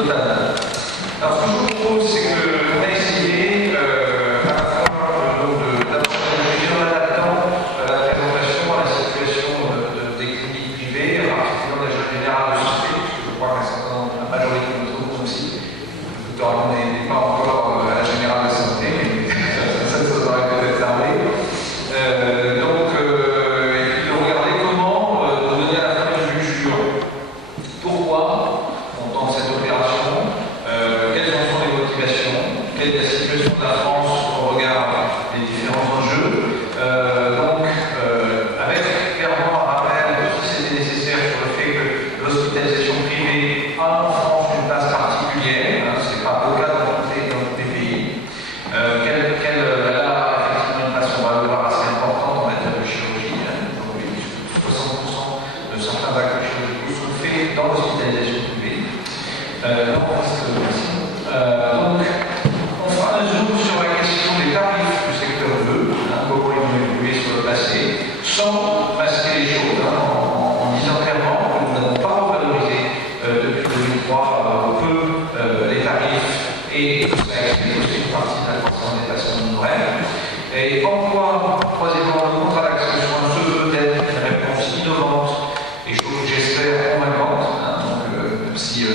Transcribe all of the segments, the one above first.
totalement. Alors, ce que je vous propose, c'est qu'on a essayé à la fois en adaptant la présentation à la situation des cliniques privées, en particulier dans l'agence générale de santé, parce que je crois qu'un certain nombre, la majorité d'entre vous aussi, on n'est pas encore à la générale de santé, mais ça nous aurait peut-être servi. Donc, et puis regarder comment donner à la fin une mesure. Pourquoi on tente cette opération, quelles en sont les motivations, quelle est la situation de la France au regard des différents enjeux. Avec clairement un rappel, si c'était nécessaire, sur le fait que l'hospitalisation privée a en France une place particulière, ce n'est pas le cas dans tous les pays, qu'elle a effectivement une place, on va le voir, assez importante en matière de chirurgie. Aujourd'hui, 60% de certains actes chirurgicaux sont faits dans l'hospitalisation privée. Donc, on fera un zoom sur la question des tarifs du secteur 2, comment ils ont évolué sur le passé, sans masquer les choses, en disant clairement que nous n'avons pas revalorisé depuis 2003 peu les tarifs, et ça explique aussi une partie de la croissance des patients de nos rêves. Et en quoi, troisièmement, le contrat d'accès aux soins se veut être une réponse innovante, et chose que j'espère convaincante, même si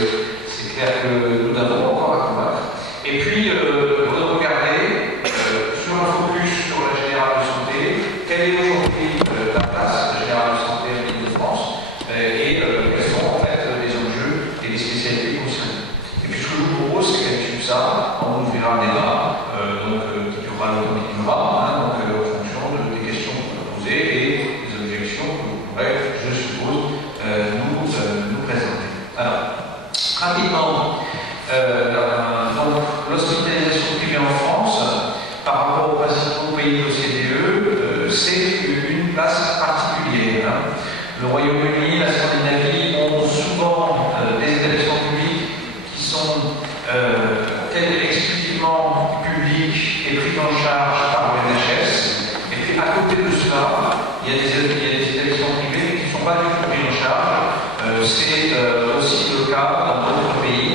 c'est clair que nous avons encore à combattre. Et puis, regarder sur un focus sur la générale de santé, quelle est aujourd'hui la place de la générale de santé en Île-de-France et quels sont en fait les enjeux et les spécialités concernées. Et puis, ce que je vous propose, c'est qu'à l'issue de ça, on ouvrira un débat, qui durera le temps qu'il durera, en fonction des questions que vous posez et des objections que vous pourrez, je suppose, nous présenter. Alors, rapidement, l'hospitalisation privée en France, par rapport aux principaux pays de l'OCDE, c'est une place particulière. Le Royaume-Uni, la Scandinavie ont souvent des établissements publics qui sont exclusivement publics et pris en charge par l'ONHS. Et puis à côté de cela, il y a des établissements privés qui ne sont pas du tout pris en charge. C'est aussi le cas dans d'autres pays.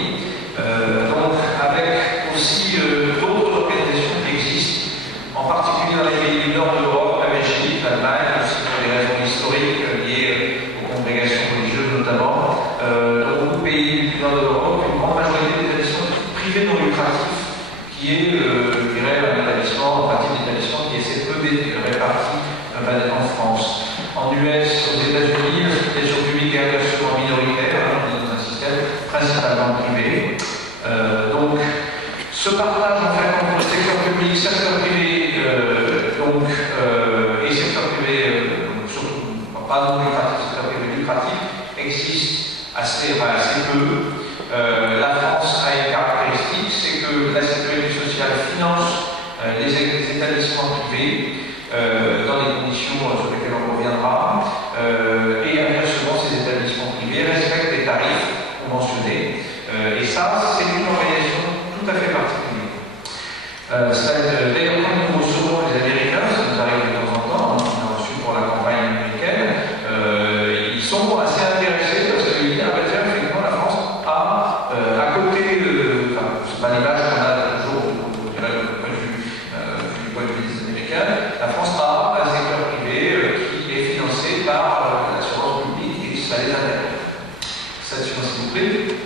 Donc avec aussi d'autres organisations qui existent, en particulier dans les pays du nord de l'Europe, la Belgique, l'Allemagne, aussi pour des raisons historiques liées aux congrégations religieuses notamment. Dans beaucoup de pays du nord de l'Europe, une grande majorité d'établissements privés non lucratifs, qui est, je dirais, un établissement, un parti d'établissement qui essaie peu d'être réparti en France. En US, aux États-Unis, l'hospitalisation publique est inversement minoritaire, dans un système principalement privé. Donc, ce partage en fait entre le secteur public, secteur privé, et secteur privé, surtout pas non lucratif, secteur privé lucratif, existe assez peu. La France a une caractéristique, c'est que la sécurité sociale finance les établissements privés dans des conditions sur lesquelles on reviendra, et inversement, ces établissements privés respectent les tarifs conventionnés. Et ça, c'est une organisation tout à fait particulière. D'ailleurs, quand nous recevons les Américains, ça nous arrive de temps en temps, on a reçu pour la campagne américaine, ils sont assez intéressés parce qu'ils disent, effectivement, la France a, à côté de, c'est pas l'image qu'on a toujours, je dirais, du point de vue des Américains, la France a un secteur privé qui est financé par l'assurance publique et ça les intéresse. Ça, s'il vous plaît.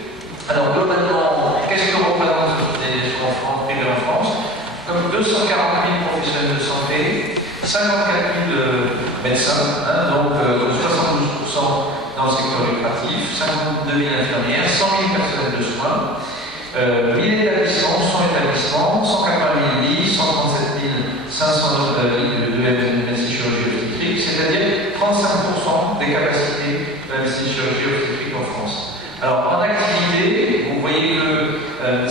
Alors, globalement, qu'est-ce que représente l'hospitalisation privée en France? Comme 240 000 professionnels de santé, 54 000 médecins, donc 72% dans le secteur lucratif, 52 000 infirmières, 100 000 personnels de soins, 1000 établissements, 100 établissements, 180 000 lits, 137 500 lits de médecine chirurgie obstétrique, c'est-à-dire 35% des capacités de la médecine chirurgie obstétrique en France. Alors, en activité, vous voyez que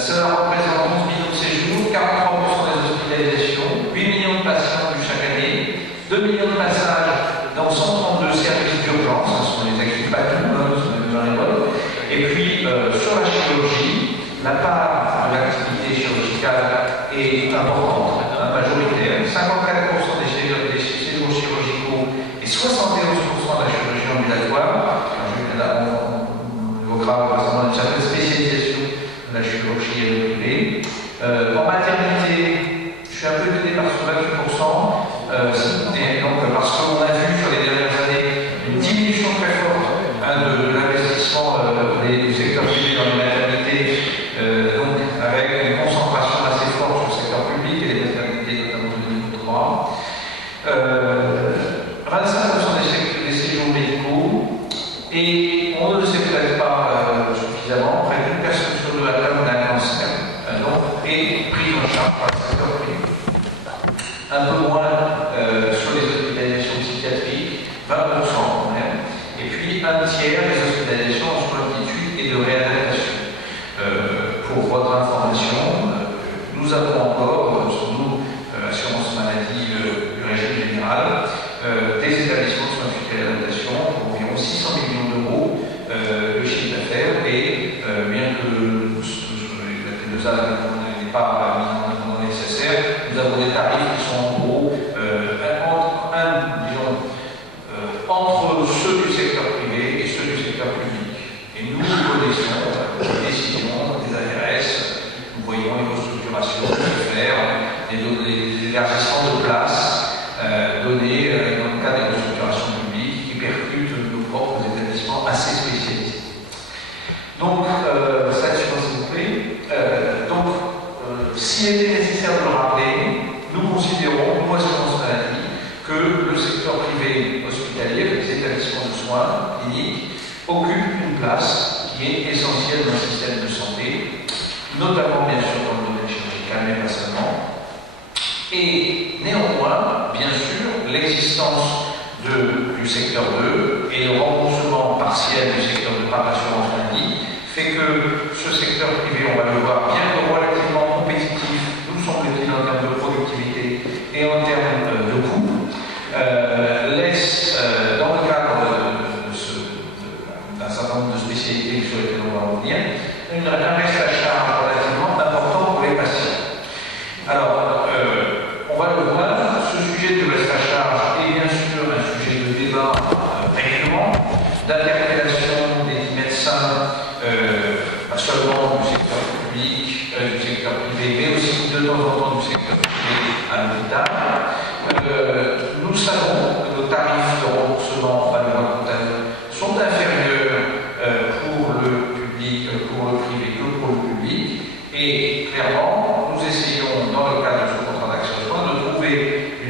cela représente 11 millions de séjours, 43% des hospitalisations, 8 millions de patients chaque année, 2 millions de passages dans 132 services d'urgence, ce sont les actifs pas tout, dans les vols. Et puis, sur la chirurgie, la part de l'activité chirurgicale est importante, majoritaire. 54% des séjours chirurgicaux et 71% de la chirurgie ambulatoire. On évoquera récemment une certaine spécialisation En maternité, je suis un peu aidé par ce 28%, et donc, parce qu'on a vu sur les dernières années une diminution très forte de l'investissement du secteur privé dans les maternités, donc avec une concentration assez forte sur le secteur public et les maternités notamment de niveau 3. 25% des séjours médicaux, et on ne le sait peut-être pas suffisamment, près d'une personne sur deux atteinte d'un cancer est prise en charge par le secteur privé. Un peu moins sur les hospitalisations psychiatriques, 20% quand même, et puis un tiers des hospitalisations en soins d'aptitude et de réadaptation. Pour votre information, nous avons encore, sur nous, assurance maladie du régime général, des établissements de soins de suite et réadaptation pour environ 600 millions d'euros de chiffre d'affaires, et bien que nous n'avons pas mis en œuvre dans nécessaire, nous avons des tarifs qui sont en gros entre ceux du secteur privé et ceux du secteur public. Et nous connaissons les décisions des ARS, nous voyons les restructurations se faire, les élargissements de places donnés dans le cadre des restructurations publiques qui percutent nos propres établissements assez spécialisés. Donc, là-dessus, s'il vous plaît. S'il était nécessaire de le rappeler, nous considérons, nous, assurance maladie, que le secteur privé hospitalier, les établissements de soins cliniques, occupe une place qui est essentielle dans le système de santé, notamment bien sûr dans le domaine chirurgical, mais pas seulement. Et néanmoins, bien sûr, l'existence du secteur 2 et le remboursement partiel du secteur de par l'assurance maladie fait que ce secteur privé, on va le voir, bien que relativement compétitif, nous semble-t-il en termes de productivité et en termes de coûts, laisse, dans le cadre d'un certain nombre de spécialités sur lesquelles on va revenir, un reste à charge relativement important pour les patients. Alors, on va le voir, ce sujet du reste à charge est bien sûr un sujet de débat récurrent, d'interpellation des médecins, pas seulement du secteur public, du secteur privé, mais aussi de temps en temps du secteur privé à l'hôpital. Nous savons que nos tarifs de remboursement, on va le voir tout à l'heure, sont inférieurs pour le public, pour le privé que pour le public, et clairement, nous essayons, dans le cadre de ce contrat d'accès aux soins, de trouver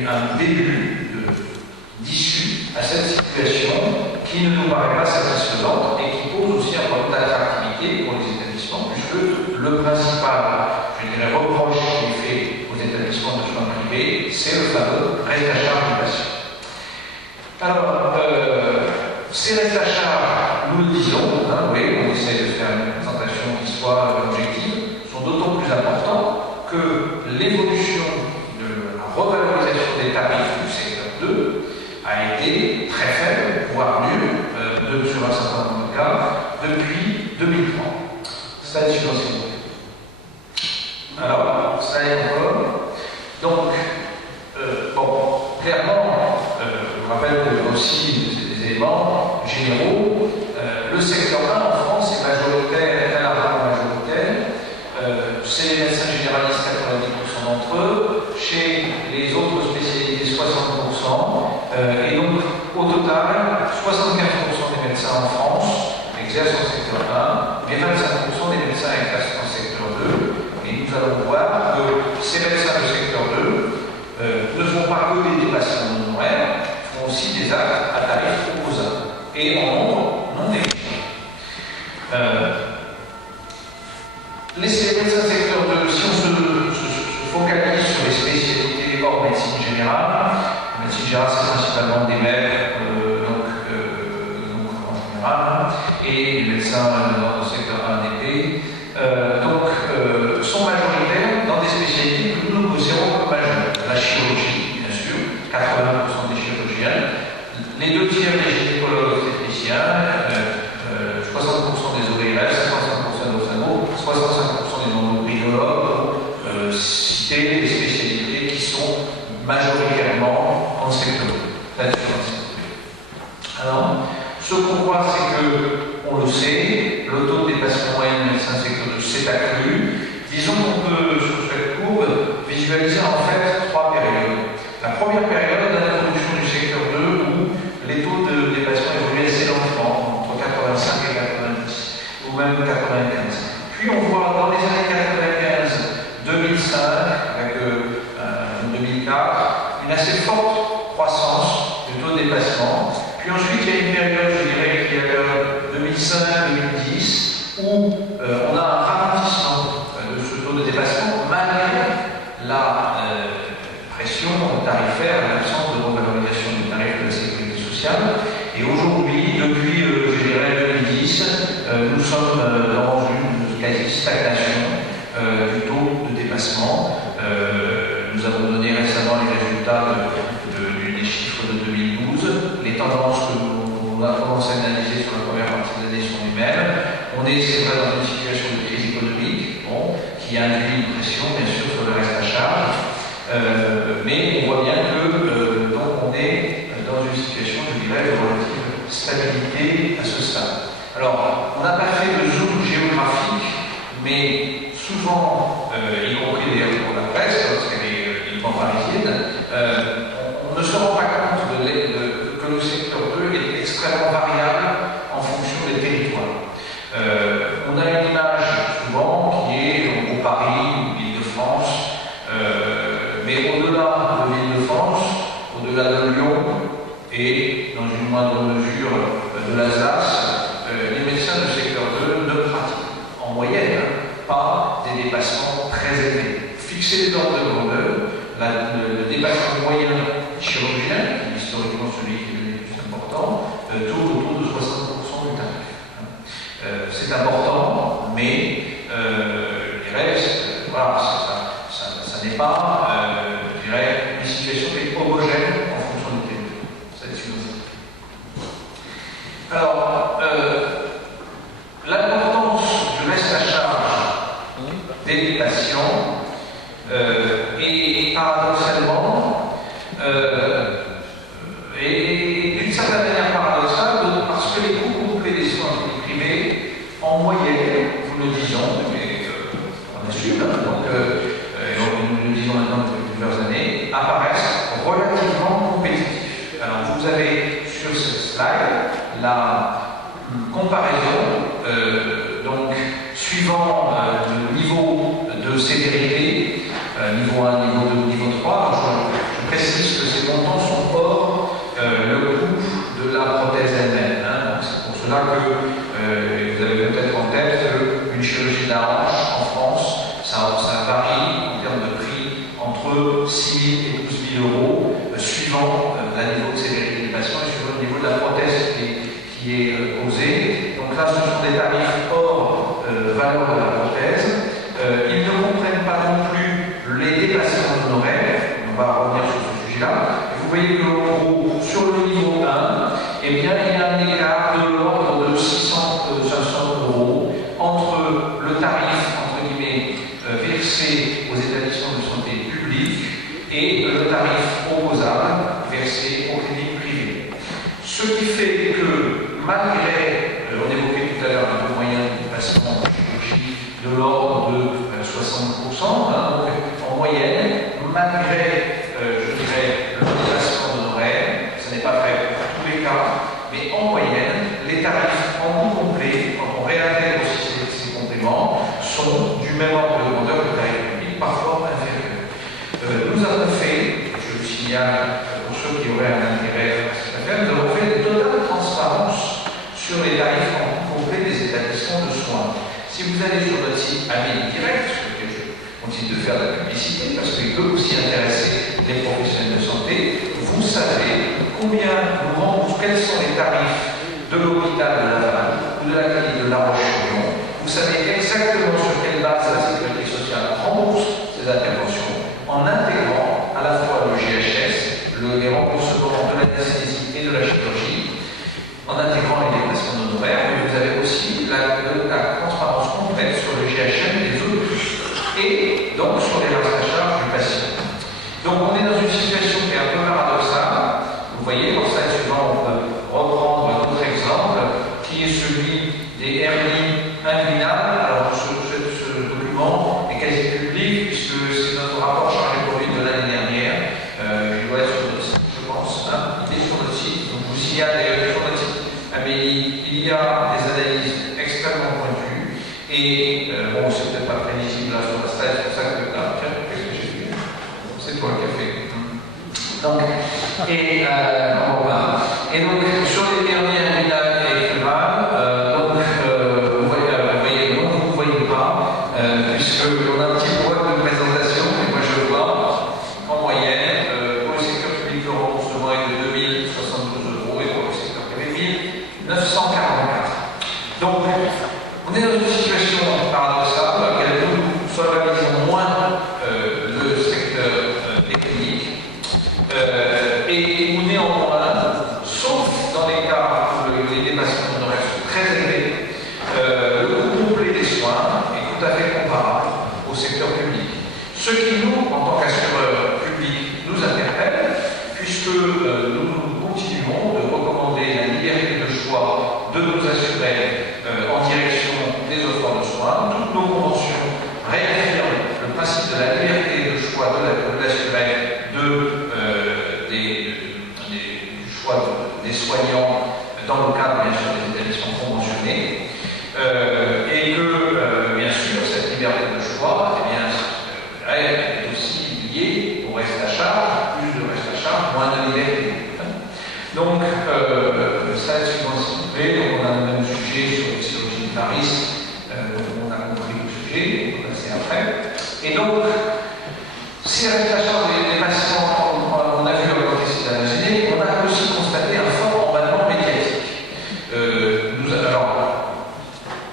un début d'issue à cette situation qui ne nous paraît pas satisfaisante et qui pose aussi un problème d'attractivité pour les établissements, puisque le principal, je dirais, reproche qui est fait aux établissements de soins privés, c'est le fameux reste à charge du patient. Alors, ces restes à charge, nous le disons, oui, on essaie de faire une présentation qui soit objective, sont d'autant plus importants que l'évolution de la revalorisation des tarifs du secteur 2 a été très faible, voire nulle, sur un certain nombre de cas, depuis 2003. Slide suivant, s'il vous plaît. Alors, slide encore. Donc, clairement, je rappelle que aussi des éléments généraux, le secteur 1 en France est majoritaire, très largement majoritaire. C'est les médecins généralistes, 90% d'entre eux. Chez les autres spécialités, 60%. Et donc, au total, 75% des médecins en France exercent en secteur 1, mais 25% des médecins exercent en secteur 2. Et nous allons voir que ces médecins du secteur 2 ne font pas que des dépassements d'honoraires, font aussi des actes à tarifs opposable et en nombre non négligeable. Les médecins secteur 2, si on se focalise sur les spécialités hors médecine générale, la médecine générale c'est principalement des maîtres donc en général, et les médecins dans le secteur 1DP, sont majoritaires dans des spécialités que nous considérons comme majeures. La chirurgie, bien sûr, 80% des chirurgiens, les 2 tiers des gynécologues obstétriciens, 60% des ORL, 55% d'ophtalmo, 65% des endocrinologues, pour citer des spécialités qui sont majoritairement en secteur 2. Alors, ce qu'on voit, c'est que, on le sait, le taux de dépassement moyen des médecins secteur 2 s'est accru. Disons qu'on peut, sur Puis on voit dans les années 95, 2005, avec 2004, une assez forte croissance du taux de dépassement. Puis ensuite, il y a une période, je dirais, qui est 2005-2010, où on a un ralentissement de ce taux de dépassement, malgré la pression tarifaire, l'absence de revalorisation du tarif de la sécurité sociale. Et aujourd'hui, depuis, je dirais, 2010, nous sommes dans une quasi-stagnation du taux de dépassement. Nous avons donné récemment les résultats des chiffres de 2012. Les tendances que l'on a commencé à analyser sur la première partie de l'année sont les mêmes. On est, c'est vrai, dans une situation de crise économique, bon, qui induit une pression, bien sûr, sur le reste à charge. Mais on voit bien que donc on est dans une situation, je dirais, de relative stabilité à ce stade. Alors, on n'a pas fait de zoom géographique, mais souvent, y compris d'ailleurs pour la presse, parce qu'elle est uniquement parisienne, on ne se rend pas compte que le secteur 2 est extrêmement variable en fonction des territoires. On a une image souvent qui est au Paris ou l'Île-de-France, mais au-delà de l'Île-de-France, au-delà de Lyon et dans une moindre mesure de l'Alsace, les médecins du secteur 2 ne pratiquent en moyenne pas des dépassements très élevés. Fixer les ordres de grandeur, le dépassement moyen chirurgien, qui est historiquement celui qui est le plus important, tourne autour de 60% du tarif. C'est important, mais je dirais, voilà, ça n'est pas, je dirais, une situation qui est homogène en fonction du territoire. Ça est une autre. Alors, l'importance du reste à charge des patients est paradoxalement, et d'une certaine manière paradoxale, parce que les coûts complets des soins privés, en moyenne, nous le disons, mais on assume, donc nous le disons maintenant depuis plusieurs années, apparaissent relativement compétitifs. Alors vous avez sur cette slide la comparaison, donc suivant le niveau de sévérité, niveau 1, niveau 2, niveau 3. Alors, je précise que ces montants sont hors le coût de la prothèse elle-même. Hein. C'est pour cela que vous avez peut-être en tête qu'une chirurgie de la hanche en France, ça varie en termes de prix entre 6 000 et 12 000 euros, suivant le niveau de sévérité des patients et suivant le niveau de la prothèse qui est posée. Donc là, ce sont des tarifs hors valeur de la prothèse. Ils ne comprennent pas non plus les dépassements d'honoraires. On va revenir sur ce sujet-là. Vous voyez que, en gros, sur le niveau 1, eh bien, il y a un écart de l'ordre de 500 euros entre le tarif, entre guillemets, versé aux établissements de santé publics et le tarif opposable versé aux cliniques privées. Ce qui fait que, malgré, on évoquait tout à l'heure un moyen de dépassement en chirurgie de l'ordre de 60%, hein, donc en moyenne, malgré, je dirais, le dépassement d'honoraires, ce n'est pas vrai pour tous les cas, mais en moyenne, les tarifs en coût complet, quand on réintègre aussi ces compléments, sont du même ordre de grandeur que le tarif public, parfois inférieur. Nous avons fait, je le signale pour ceux qui auraient un intérêt à cette affaire, nous avons fait une totale transparence sur les tarifs en coût complet des établissements de soins. Si vous allez sur notre site Amélie Direct, sur lequel je continue de faire de la publicité, parce qu'il peut aussi intéresser les professionnels de santé, vous savez combien nous remboursent, quels sont les tarifs de l'hôpital de Laval ou de la clinique de La Roche-sur-Yon. Vous savez exactement sur quelle base la sécurité sociale rembourse ces interventions, en intégrant à la fois le GHS, les remboursements de l'anesthésie et de la chirurgie, en intégrant les déplacements d'honoraires, mais vous avez aussi la transparence complète sur le GHM des autres flux, et donc sur les restes à charge du patient. Donc on est dans une situation qui est un peu paradoxale. Vous voyez, dans le slide suivant, on peut reprendre un autre exemple, qui est celui des hernies inguinales. Alors, Et bon, c'est peut-être pas très visible là sur la slide, c'est pour ça que là, tiens, qu'est-ce que j'ai fait? C'est toi qui as fait. Donc, et donc, sur les dernières médailles électorales, vous voyez, non, vous ne voyez pas, puisqu'on a un petit problème de présentation, mais moi je vois en moyenne, pour le secteur public, le remboursement est de 2072 € et pour le secteur privé, 1944. Donc, on est dans une situation paradoxale dans laquelle nous solvabilisons moins le secteur technique et où néanmoins, sauf dans les cas où les dépassements d'honoraires sont très élevés, le coût complet des soins est tout à fait comparable au secteur public. Ce qui nous, en tant qu'assureurs publics, nous interpelle, puisque nous continuons de recommander la liberté de choix de nos assurés en direction des offres de soins. Toutes nos conventions réaffirment le principe de la liberté de choix de l'assuré du choix des soignants dans le cadre, bien sûr, des établissements conventionnés. Et que, bien sûr, cette liberté de choix, eh bien, elle est aussi liée au reste à charge, plus de reste à charge, moins de liberté. Donc, ça est suivant s'il vous plaît. Donc, on a le même sujet sur les chirurgies de Paris, on a compris le sujet, on va passer après. Et donc, si reste à charge des patients, on a vu avec le précédent d'imaginer, on a aussi constaté un fort emballement médiatique. Alors,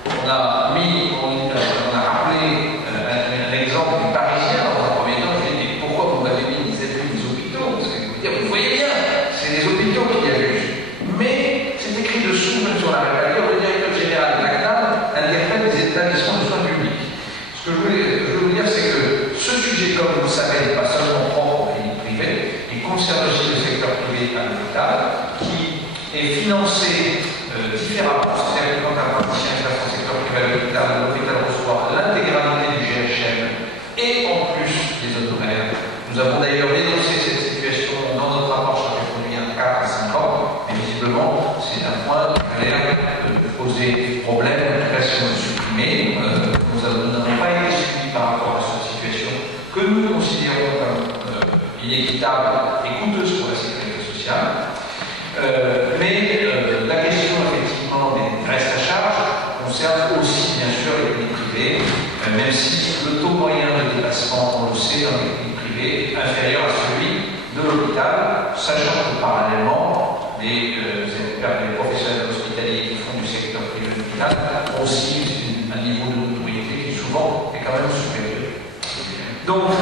on a rappelé un exemple du Parisien dans un premier temps. Je lui ai dit pourquoi vous m'avez mis des hôpitaux? Parce que vous voyez bien, c'est les hôpitaux qui abusent. Mais c'est écrit dessous, même sur la réalité, le directeur général de l'ACNAM interprète des établissements de soins publics. Ce que je veux vous dire, c'est que ce sujet, comme vous le savez, n'est pas seulement propre aux cliniques privées, il concerne aussi le secteur privé à l'hôpital, qui est financé différemment. C'est-à-dire que quand un praticien est dans le secteur privé à l'hôpital reçoit l'intégralité du GHM et en plus des honoraires. Nous avons d'ailleurs dénoncé cette situation dans notre rapport sur les produits il y a 4 à 5 ans, mais visiblement, c'est un point qui a l'air de poser problème, en tout cas si on le supprimait. Nous n'avons pas été suivis par rapport à cette situation que nous considérons comme inéquitable et coûteuse pour la sécurité sociale. Mais la question effectivement des restes à charge concerne aussi bien sûr les cliniques privées, même si le taux moyen de dépassement, on le sait, dans les cliniques privées est inférieur à celui de l'hôpital, sachant que parallèlement, les professionnels hospitaliers qui font du secteur privé de l'hôpital ont aussi un niveau de notoriété qui souvent est quand même supérieur. Donc,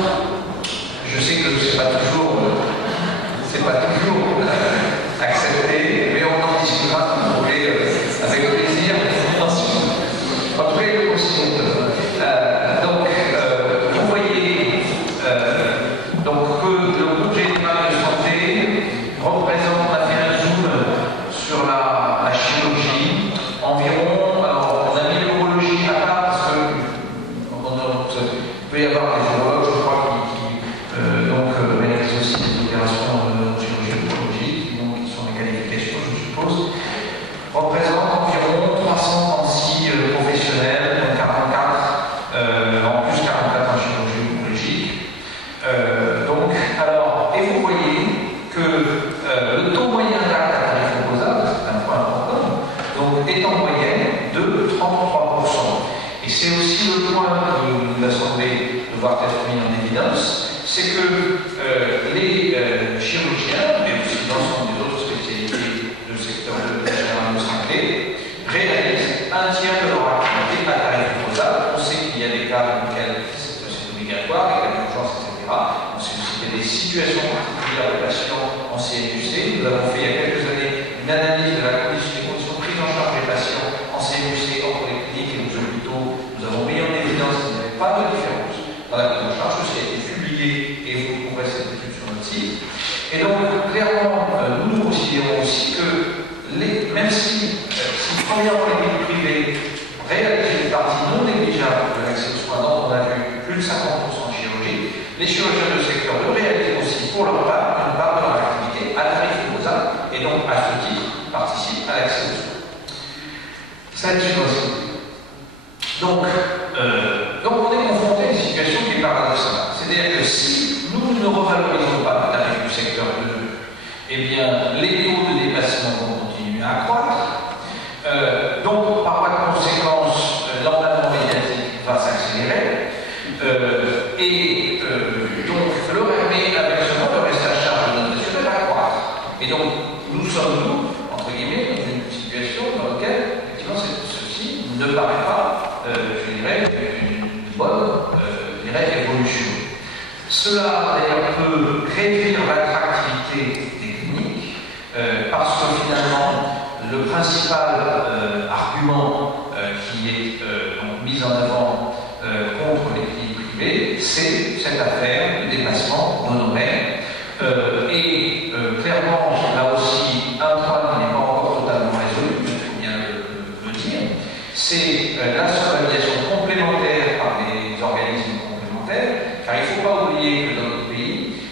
je sais que c'est pas toujours accepté, mais on en discutera si vous voulez avec plaisir. En tout cas, le conseil. Donc, vous voyez que le budget général de santé représente, on a fait un zoom sur la chirurgie, environ, alors on a mis l'urologie à part parce que il peut y avoir des urologues, je crois, qui réalisent aussi des opérations en chirurgie oncologique, qui sont les qualifications, je suppose, représente environ 336 professionnels, donc 44, en plus 44 en chirurgie oncologique. Et vous voyez que le taux moyen d'acte à tarif opposable, c'est un point important, est en moyenne de 33%. Et c'est aussi le point que nous a semblé devoir être mis en évidence, c'est que les chirurgiens, mais aussi l'ensemble des autres spécialités du secteur de la générale de santé, réalisent un tiers de leur activité à tarif opposable. On sait qu'il y a des cas dans lesquels c'est obligatoire, des cas d'urgence, etc. On sait aussi qu'il y a des situations particulières de patients en CMUC. Nous avons fait il y a quelques années une analyse de des conditions de prise en charge des patients en CMUC entre les cliniques et nos hôpitaux. Nous avons mis en évidence qu'il n'y avait pas de différence dans la prise en charge. Ceci a été publié et vous trouverez cette étude sur notre site. Et donc, clairement, nous considérons aussi que, même si premièrement les cliniques privées réalisent une partie non négligeable de l'accès aux soins, dont on a vu plus de 50% en chirurgie, les chirurgiens de secteur le réalisent aussi pour leur part, une part de leur activité à tarif opposable, et donc à ce titre participent à l'accès aux soins. Ça est une aussi. Donc, est paradoxal. C'est-à-dire que si nous ne revalorisons pas le tarif du secteur 2, eh bien, les taux de dépassement vont continuer à accroître. Donc, par voie de conséquence, l'emballement médiatique va s'accélérer. Donc, le RME, inversement, le reste à charge de notre national va croître. Et donc, nous sommes, entre guillemets, dans une situation dans laquelle, effectivement, ceci ne paraît pas, je dirais, une bonne évolution. Cela, d'ailleurs, peut réduire l'attractivité des cliniques, parce que finalement, le principal argument qui est donc mis en avant contre les cliniques privées, c'est cette affaire de dépassement d'honoraires. Clairement, là aussi, un point qui n'est pas encore totalement résolu, il faut bien le dire, c'est la solvabilisation complémentaire par les organismes complémentaires, car il ne faut pas oublier que dans notre pays,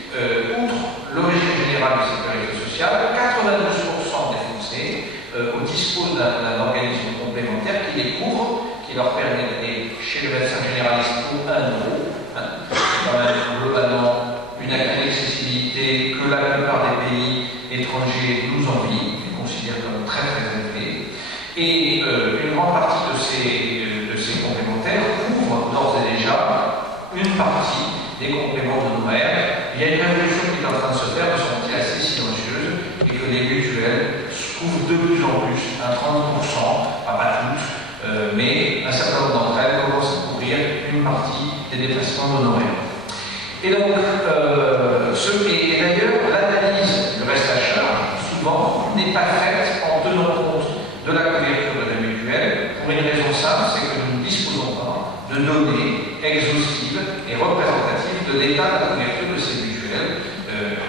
outre le régime général de sécurité sociale, 92% des Français disposent d'un organisme complémentaire qui les couvre, qui leur permet d'aller chez le médecin généraliste pour 1 euro. C'est quand même globalement une accessibilité que la plupart des pays étrangers nous envient, ils considèrent comme très très élevée. Et une grande partie de ces complémentaires couvre d'ores et déjà une partie des compléments d'honoraires. Il y a une révolution qui est en train de se faire de façon assez silencieuse et que les mutuelles couvrent de plus en plus, à 30%, pas toutes, mais un certain nombre d'entre elles commencent à couvrir une partie des dépassements d'honoraires. Et donc, et d'ailleurs, l'analyse du reste à charge, souvent, n'est pas faite en tenant compte de la couverture de la mutuelle, pour une raison simple, c'est que nous ne disposons pas de données exhaustives et représentatives de l'état de la couverture de ces mutuelles.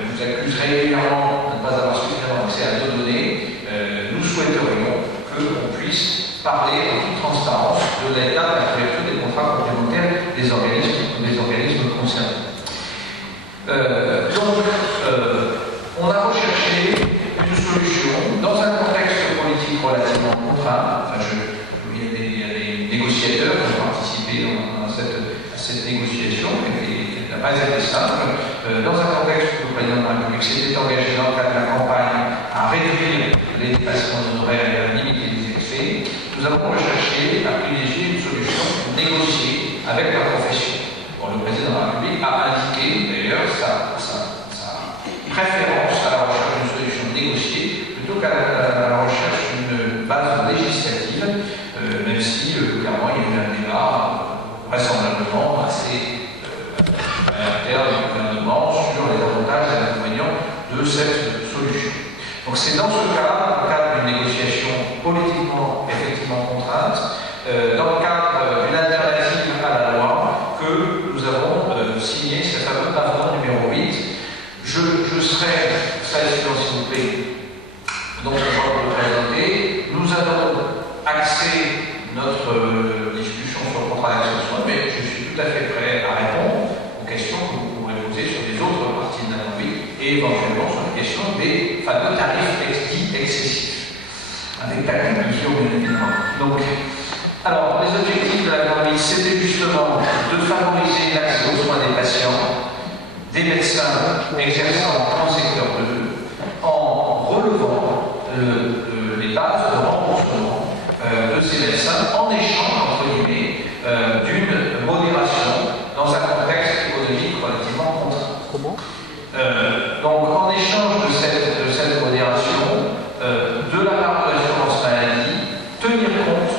Nous accuse régulièrement de ne pas avoir suffisamment accès à nos données. Nous souhaiterions qu'on puisse parler en toute transparence de l'état de la couverture des contrats complémentaires des organismes concernés. On a recherché une solution dans un contexte politique relativement contraint. Il y a des négociateurs qui ont participé à cette négociation, qui n'a pas été simple. Dans un contexte où le président de la République s'était engagé dans le cadre de la campagne à réduire les dépassements d'honoraires et à limiter les excès, nous avons recherché à privilégier une solution négociée avec la profession. Bon, le président de la République a indiqué d'ailleurs sa préférence à la recherche d'une solution négociée plutôt qu'à la recherche d'une base législative, même si clairement il y a eu un débat vraisemblablement assez interne du gouvernement sur les avantages et les inconvénients de cette solution. Donc c'est dans ce cas, dans le cadre d'une négociation politiquement effectivement contrainte, dans le cadre d'une alternative à la loi, que nous avons signé ce fameux avenant numéro 8. Je serai, s'il vous plaît, donc je vais vous le présenter. Nous allons axer notre discussion sur le contrat d'accès aux soins, mais je suis tout à fait prêt à répondre aux questions que vous pourrez poser sur les autres parties de la conduite et éventuellement sur la question des fameux tarifs dits excessifs, avec la conclusion bien évidemment. Donc, alors, les objectifs de la conduite, c'était justement de favoriser l'accès aux soins des patients, des médecins exerçant en secteur 2, en relevant les bases de remboursement de ces médecins en échange, entre guillemets, d'une modération dans un contexte économique relativement contraint. Comment Donc, en échange de cette modération, de la part de l'assurance maladie, tenir compte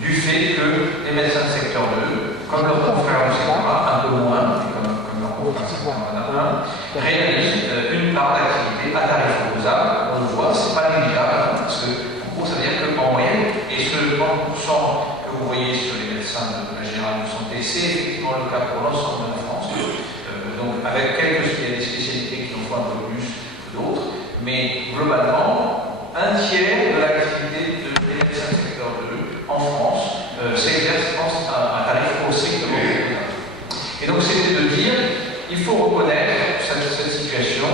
du fait que les médecins de secteur 2, comme leurs confrères du secteur 1, un peu moins, comme leurs confrères du secteur 1, réalisent une part d'activité à tarif opposable. On le voit, c'est pas négligeable, parce que, en gros, ça veut dire qu'en moyenne, et ce 30% que vous voyez sur les médecins de la générale de santé, c'est effectivement le cas pour l'ensemble de la France. Donc, avec il y a des spécialités qui en font un peu plus que d'autres, mais globalement, un tiers de l'activité des médecins de secteur 2 en France s'exerce à tarif strictement opposable. Et donc, c'était de dire, il faut reconnaître cette situation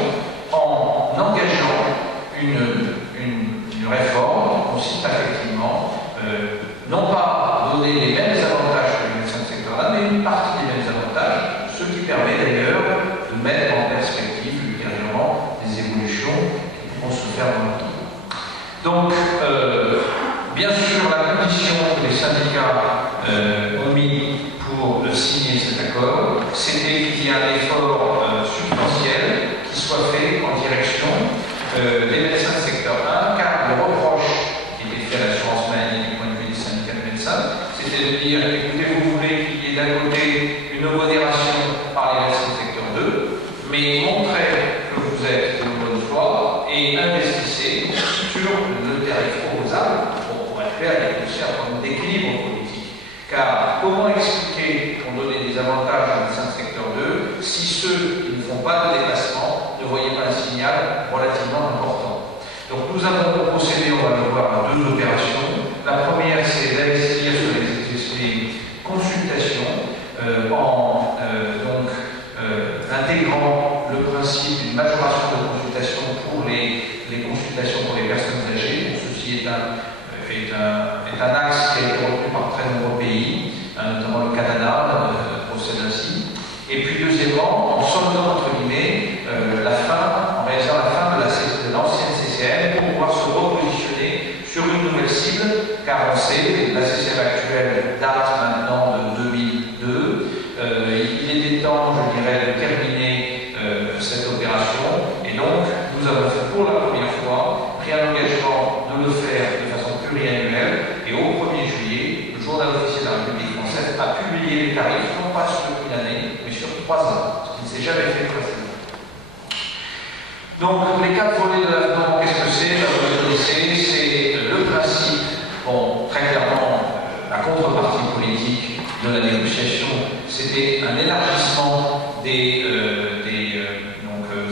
en engageant une réforme qui consiste effectivement, non pas donner les mêmes avantages que les médecins de secteur 1, mais une partie des mêmes avantages, accord, c'était qu'il y ait un effort substantiel qui soit fait en direction des médecins de secteur 1, car le reproche qui était fait à l'assurance maladie du point de vue des syndicats de médecins, c'était de dire, écoutez, vous voulez qu'il y ait d'un côté une modération par les médecins de secteur 2, mais montrez que vous êtes de bonne foi et investissez sur le tarif proposable pour être clair, il y a aussi un problème d'équilibre politique. Car comment expliquer qu'on donnait des avantages aux médecins de secteur 2 si ceux qui ne font pas de déplacement ne voyaient pas un signal relativement important? Donc nous avons procédé, on va le voir, à deux opérations. La première, c'est d'investir sur les consultations en intégrant le principe d'une majoration de consultation pour les consultations pour les personnes âgées. Ceci est un axe qui a été retenu par très nombreux pays, notamment le Canada procède ainsi. Et puis deuxièmement, en soldant entre guillemets en réalisant la fin de l'ancienne CCN pour pouvoir se repositionner sur une nouvelle cible, car on sait, la CCN actuelle date maintenant de 2002. Il était temps, je dirais, de terminer cette opération, et donc nous avons fait pour la première fois pris un engagement de le faire de façon pluriannuelle, et au 1er juillet, le journal officiel de la République française a publié les tarifs, non pas sur une année, mais sur 3 ans, ce qui ne s'est jamais fait précédemment. Donc les 4 volets de l'avenant, qu'est-ce que c'est? Vous le connaissez, c'est le principe, bon, très clairement, la contrepartie politique de la négociation, c'était un élargissement des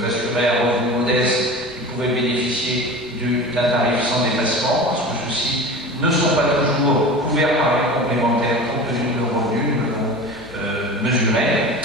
assurés à revenus modestes qui pouvaient bénéficier d'un tarif sans dépassement, parce que ceux-ci ne sont pas toujours couverts par les complémentaires compte tenu de leurs revenus, nous l'avons mesuré.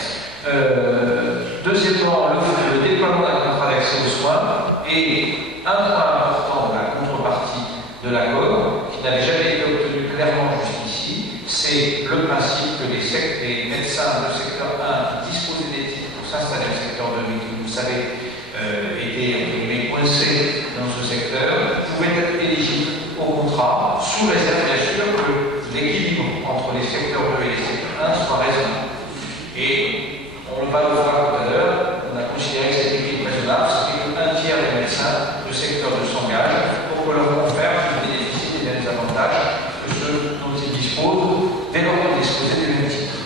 Deuxièmement, le déploiement d'un contrat d'accès aux soins, et un point important de la contrepartie de l'accord, qui n'avait jamais été obtenu clairement jusqu'ici, c'est le principe que les médecins du secteur 1 qui disposaient des titres pour s'installer au secteur 2, mais qui, vous savez, étaient coincés dans ce secteur, pouvaient être éligibles au contrat, sous réserve bien sûr que l'équilibre entre les secteurs 2 et les secteurs 1 soit raisonnable. Et on va le voir tout à l'heure, on a considéré que cet équilibre raisonnable, c'était qu'un tiers des médecins du secteur 2 s'engagent pour que leur confrères puissent bénéficier des mêmes avantages que ceux dont ils disposent dès lors qu'ils disposaient des mêmes titres.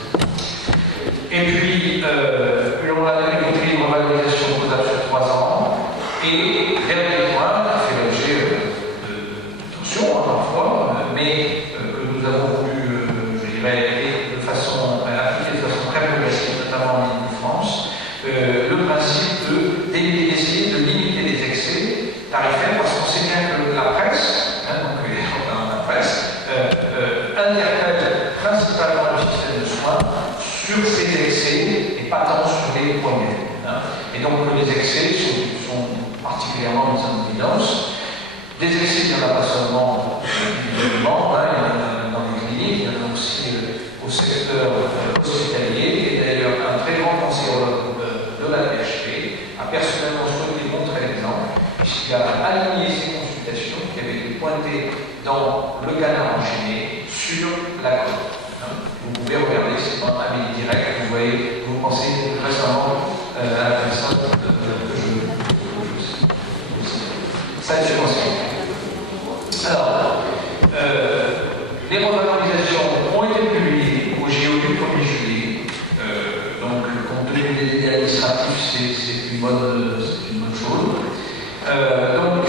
Et puis, on a évoqué une revalorisation posable sur 3 ans. Et dernier point, qui fait l'objet de tensions parfois, mais que nous avons voulu, je dirais, appliquer de façon très progressive, notamment en Ile-de-France, le principe d'essayer de limiter les excès tarifaires, parce qu'on sait bien que la presse, interpelle principalement le système de soins sur ces excès et pas tant sur les problèmes. Et donc les excès sont particulièrement mis en évidence. Des excès, il n'y en a pas seulement individuellement, il y en a dans les cliniques, il y en a aussi au secteur hospitalier, et d'ailleurs un très grand cancérologue de la PHP a personnellement souhaité montrer l'exemple, puisqu'il a aligné ses consultations qui avaient été pointées dans le canard enchaîné sur la côte. Vous pouvez regarder, c'est un avis direct, vous voyez, vous pensez récemment à la personne que je ça c'est conseillé. Alors, les revalorisations ont été publiées au GO du 1er juillet, donc compte tenu des délais administratifs, c'est une bonne chose. Donc,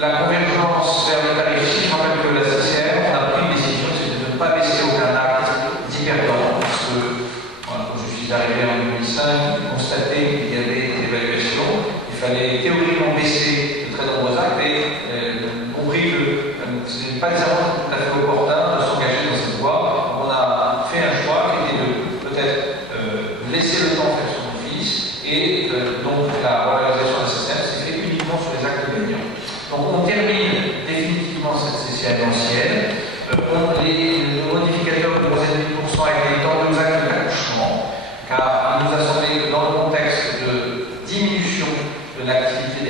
la convergence vers le tarif, je rappelle que la CCR, on a pris une décision, c'était de ne pas baisser aucun acte d'hypertension, parce que, voilà, quand je suis arrivé en 2005, j'ai constaté qu'il y avait des évaluations, il fallait théoriquement baisser de très nombreux actes, et compris que ce n'est pas nécessairement tout à fait opportun de s'engager dans cette voie. On a fait un choix qui était de peut-être laisser le temps faire son office, et donc la revalorisation de la CCN s'est faite uniquement sur les actes gagnants. Donc on termine définitivement cette CCN ancienne. Le modificateur de 11,5% a été dans nos actes d'accouchement, car il nous a semblé que dans le contexte de diminution de l'activité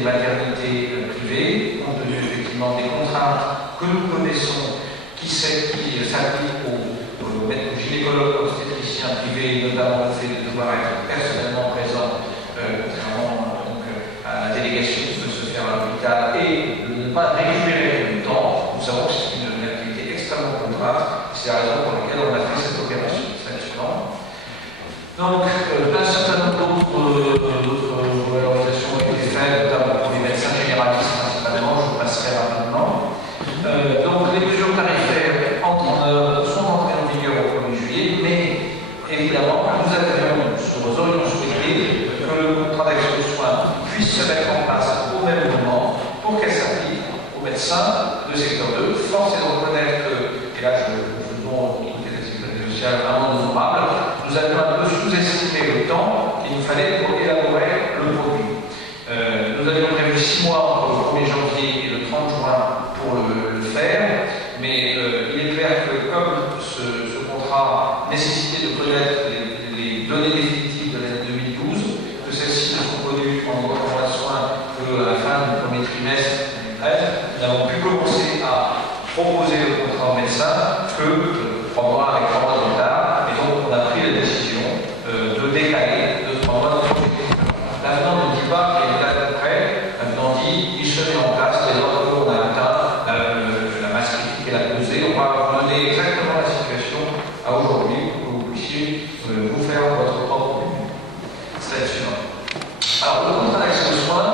praticien privé, notamment le fait de devoir être personnellement présent, contrairement donc, à la délégation qui peut se faire à l'hôpital, et de ne pas récupérer le temps. Nous savons que c'est une activité extrêmement contrainte, c'est la raison pour laquelle on a fait cette opération. Donc, un certain nombre d'autres valorisations ont été faites, notamment pour les médecins généralistes principalement, je vous passerai rapidement. Donc, les mesures tarifaires sont entrées en vigueur au 1er juillet, mais évidemment, nous aurions souhaité que le contrat d'accès aux soins puisse se mettre en place au même moment pour qu'elle s'applique aux médecins de secteur 2. Force est de reconnaître que, et là je faisons du côté de la sécurité sociale un monde honorable, nous avions un peu sous-estimé le temps qu'il nous fallait pour élaborer le produit. Nous avions prévu 6 mois entre le 1er janvier et le 30 juin pour le faire, mais il est clair que comme ce contrat nécessitait de connaître les données définitives de l'année 2012, que celles-ci ne sont connues en recommandant soins qu'à la fin du premier trimestre 2013, nous avons pu commencer à proposer le contrat aux médecins que 3 mois avec 3 mois de retard, et donc on a pris la décision de décaler de 3 mois de projet. L'avenant ne dit pas qu'il y a une date après, l'avenant dit il se met en place dès lors qu'on a atteint la masse critique et la pesée. On va mener exactement la situation à aujourd'hui pour que vous puissiez vous faire votre propre opinion. Slide suivant. Alors, le contrat d'accès aux soins,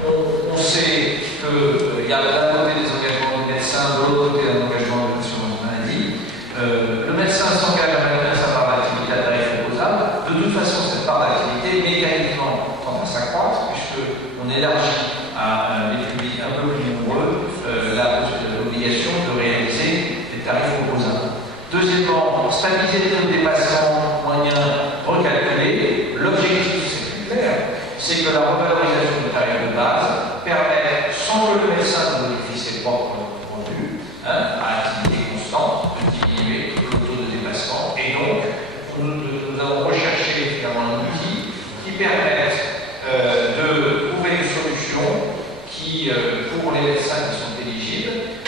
on sait qu'il y a d'un côté des engagements du médecin, de l'autre côté un engagement de l'assurance maladie. Le médecin s'engage à maintenir sa part d'activité à tarif opposable. De toute façon, cette part d'activité, mécaniquement, tend à s'accroître, puisqu'on élargit à des publics un peu plus nombreux l'obligation de réaliser des tarifs opposables. Deuxièmement, stabiliser le dépassement moyen recalculé. L'objectif, c'est plus clair, c'est que la revalorisation du tarif de base permette, sans que le médecin ne modifie ses propres revenus, à activité constante, de diminuer le taux de dépassement. Et donc, nous avons recherché finalement un outil qui permette de trouver une solution qui, pour les médecins qui sont éligibles,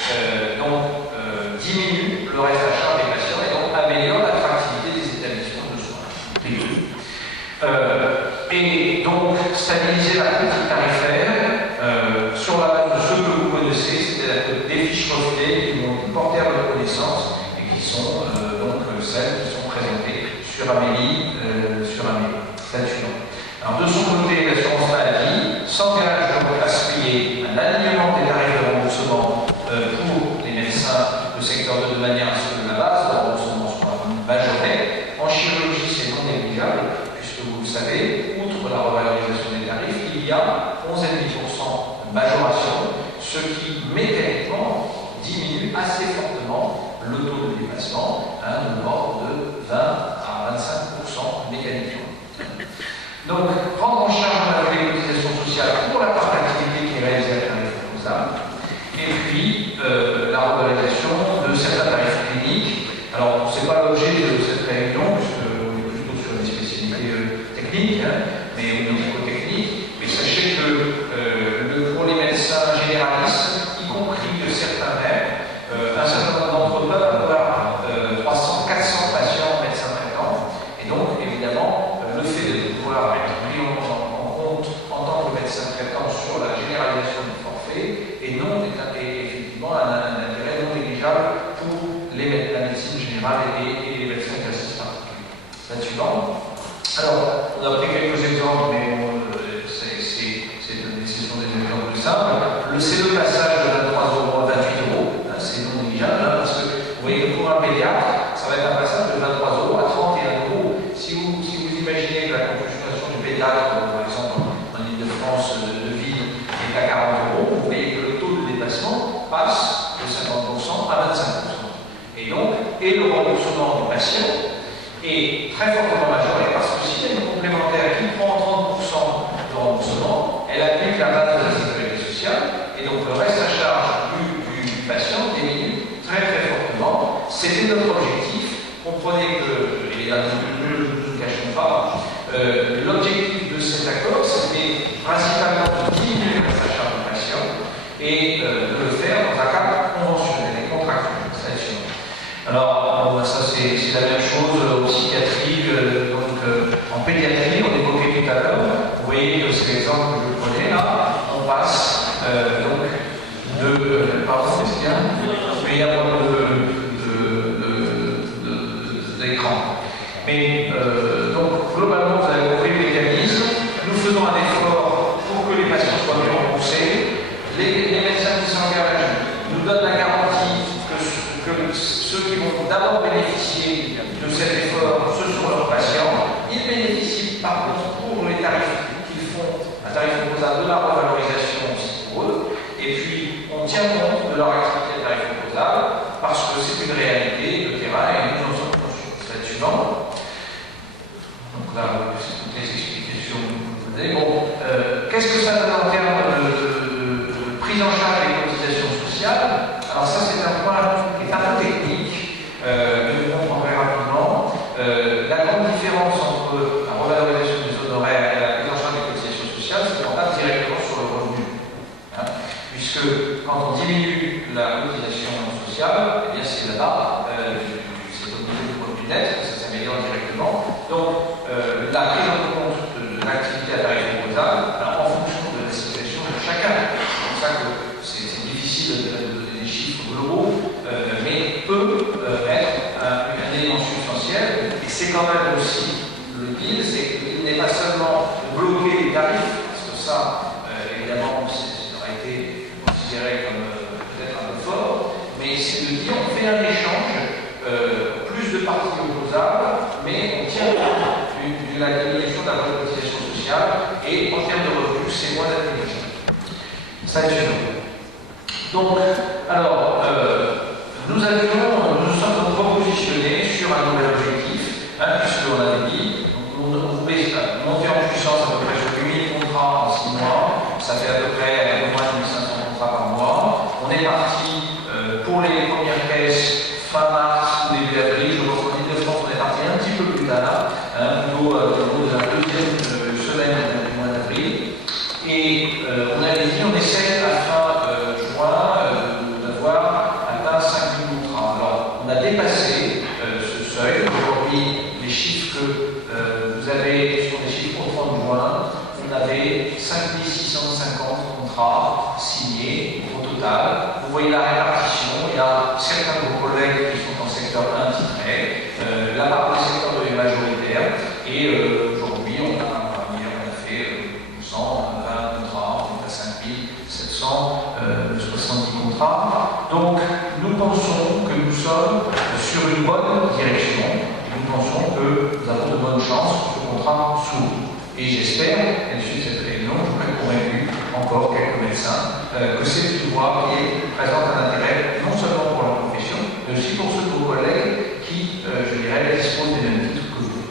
diminue le reste à charge des patients et donc améliore l'attractivité des établissements de soins privés. Et donc stabiliser la politique tarifaire sur la base de ce que vous connaissez, c'est-à-dire des fiches reflets qui vont porter à votre connaissance et qui sont donc celles qui sont présentées sur Amélie. Alors de son côté, l'assurance maladie s'engage donc à se payer un alignement des tarifs de remboursement pour les médecins de secteur 2 de manière à ce que la base de remboursement soit majorée. En chirurgie, c'est non négligeable, puisque vous le savez, outre la revalorisation des tarifs, il y a 11,5% de majoration, ce qui mécaniquement diminue assez fortement le taux de dépassement, de l'ordre de 20 à 25% mécaniquement. Donc, prendre en charge la cotisation sociale pour la part d'activité qui est réalisée à tarif opposable, et puis la revalorisation de certains tarifs cliniques. Alors, ce n'est pas l'objet de cette réunion, puisqu'on est plutôt sur des spécialités techniques, mais médico-techniques. Mais sachez que pour les médecins généralistes, y compris certains maires, un certain nombre d'entre eux peuvent avoir 300, 400 patients médecins traitants. Et donc, évidemment, le fait de pouvoir être pris en compte en tant que médecin traitant sur la généralisation du forfait et non effectivement un intérêt non négligeable pour la médecine générale et les médecins exercices particuliers. La suivante. Alors, on a pris quelques exemples, mais ce sont des exemples simples. C'est le passage de 23 € à 28 €, c'est non négligeable, parce que vous voyez que pour un pédiatre, ça va être un passage de 23 € à 31 €. Si vous imaginez que la consultation du pédiatre, par exemple en Ile-de-France de ville, est à 40 €, vous voyez que le taux de dépassement passe de 50% à 25%. Et le remboursement du patient est très fortement majoré parce que s'il y a une complémentaire qui prend 30% de remboursement, elle applique la base de la sécurité sociale et donc le reste à charge du patient diminue très fortement. C'était notre objectif. Comprenez que, et là, ne nous cachons pas, l'objectif de cet accord, c'était principalement de diminuer le reste à charge du patient et de le faire dans un cadre conventionnel et contractuel. Alors, ça c'est la même chose en psychiatrie, c'est l'exemple que je prenais là, on passe donc pardon, c'est bien, mais il y a moins d'écran. Mais donc globalement, vous avez compris le mécanisme. Nous faisons un effort pour que les patients soient mieux remboursés. Les médecins qui s'engagent nous donnent la garantie que ceux qui vont d'abord bénéficier de cet effort, ce sont leurs patients. Ils bénéficient par contre pour les tarifs qu'ils font, un tarif opposable de la revalorisation aussi pour eux. Et puis on tient compte de leur activité de tarif opposable parce que c'est une réalité de terrain et nous en sommes conscients. Slide suivant. Donc là, c'est toutes les explications que vous donnez. Bon, qu'est-ce que ça donne en termes de prise en charge des cotisations sociales? Alors ça, c'est un point qui est un peu technique, que je vous comprendrai rapidement. La grande différence entre la revalorisation des honoraires et la prise en charge des cotisations sociales, c'est qu'on tape directement sur le revenu. Hein, puisque quand on diminue la cotisation sociale, eh bien c'est là-bas, c'est au niveau du revenu net, ça s'améliore directement. Donc, la prise en compte de l'activité à tarif opposable, en fonction de la situation de chacun. C'est pour ça que c'est difficile de donner des chiffres globaux, mais peut être un élément substantiel. Et c'est quand même aussi le deal, c'est qu'il n'est pas seulement de bloquer les tarifs, parce que ça, évidemment, ça aurait été considéré comme peut-être un peu fort, mais c'est de dire on fait un échange, plus de parties opposables, mais on tient compte de la diminution de la cotisation sociale, et en termes de revenus, c'est moins intelligent. Ça est suivant. Donc, alors, nous sommes donc repositionnés sur un nouvel objectif, hein, puisqu'on avait dit, on voulait monter en puissance à peu près sur 8000 contrats en 6 mois, ça fait à peu près moins de 1500 contrats par mois. On est parti pour les premières caisses fin mars ou début avril, je pense qu'en Ile-de-France, on est parti un petit peu plus tard, plutôt de la deuxième semaine du mois d'avril. Et on avait dit, on essaie à fin juin d'avoir atteint 5000 contrats. Alors, on a dépassé ce seuil. Aujourd'hui, les chiffres que vous avez sont des chiffres au 30 juin. On avait 5650 contrats signés au total. Vous voyez la répartition. Il y a certains de vos collègues qui sont en secteur intitré. La part des secteurs est majoritaire. Et aujourd'hui, on a fait 120 contrats, on est à 5770 contrats. Donc, nous pensons que nous sommes sur une bonne direction. Nous pensons que nous avons de bonnes chances que ce contrat s'ouvre. Et j'espère, à l'issue de cette réunion, je voudrais convaincu encore quelques médecins que c'est une voie qui présente un intérêt non seulement pour la profession, mais aussi pour ceux de vos collègues qui, je dirais, disposent des mêmes titres que vous.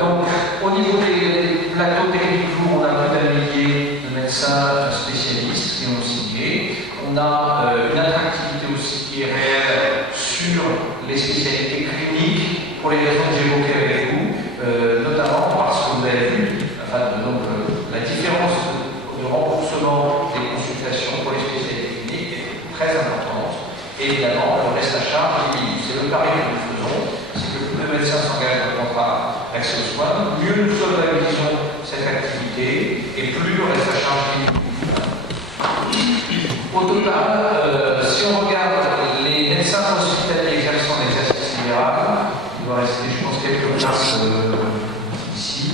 Donc, au niveau des plateaux techniques lourds, on a plus d'un millier de médecins spécialistes qui ont signé. On a une attractivité aussi qui est réelle sur les spécialités cliniques, pour les raisons que j'évoquais avec vous, notamment parce que vous avez vu la différence de remboursement des consultations pour les spécialités cliniques est très importante. Et évidemment, le reste à charge diminue. C'est le pari que nous faisons, c'est que plus de médecins s'engagent dans le contrat d'accès aux soins, mieux nous solvabilisons cette activité et plus le reste à charge diminue. Au total, si on regarde les médecins hospitaliers exerçant l'exercice libéral, il va rester, je pense, quelques places ici,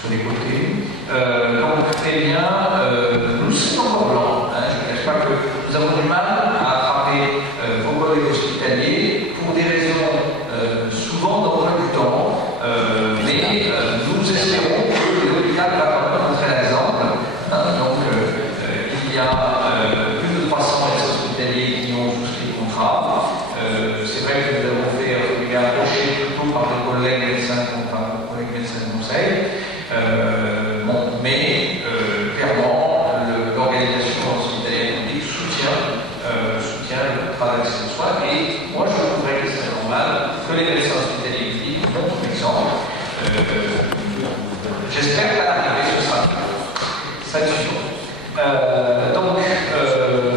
sur les côtés. Donc, très bien, nous sommes encore blancs. Je ne cache pas que nous avons du mal à attraper vos collègues hospitaliers pour des raisons souvent d'emploi du temps, mais nous espérons que l'hôpital va quand même montrer l'exemple. Donc, il y a plus de 300 hospitaliers qui ont souscrit le contrat. C'est vrai que nous avons fait approcher plutôt par des collègues médecins de conseil. Mais clairement, l'organisation hospitalière publique soutient le contrat d'accès aux soins. Et moi, je trouverais que c'est normal que les médecins hospitaliers publics montrent l'exemple. J'espère qu'à l'arrivée, ce sera satisfaisant. Donc,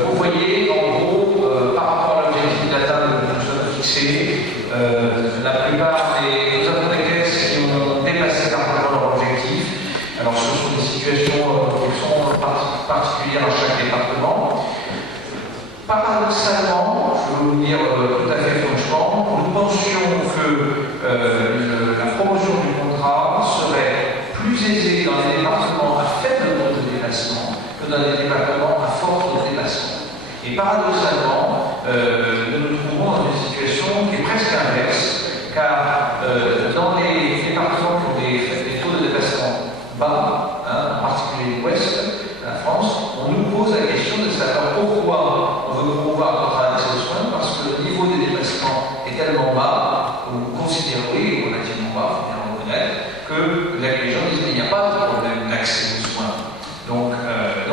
vous voyez, en gros, par rapport à l'objectif d'atteindre que nous sommes fixés, la plupart nous avons des caisses qui ont dépassé largement leur objectif. Alors, ce sont des situations qui sont particulières à chaque département. Paradoxalement, je vais vous dire tout à fait franchement, nous pensions que la promotion du contrat serait plus aisée dans les départements à faible taux de déplacement que dans les départements à fort taux de déplacement. Et paradoxalement, nous nous trouvons dans une situation qui est presque inverse, car dans les départements qui ont des taux de déplacement bas, en particulier l'Ouest, la France, on nous pose la question de savoir pourquoi on veut promouvoir le contrat d'accès aux soins, parce que le niveau des déplacements est tellement bas, ou considéré, relativement bas, il faut bien reconnaître, que les gens disent qu'il n'y a pas de problème d'accès aux soins. Donc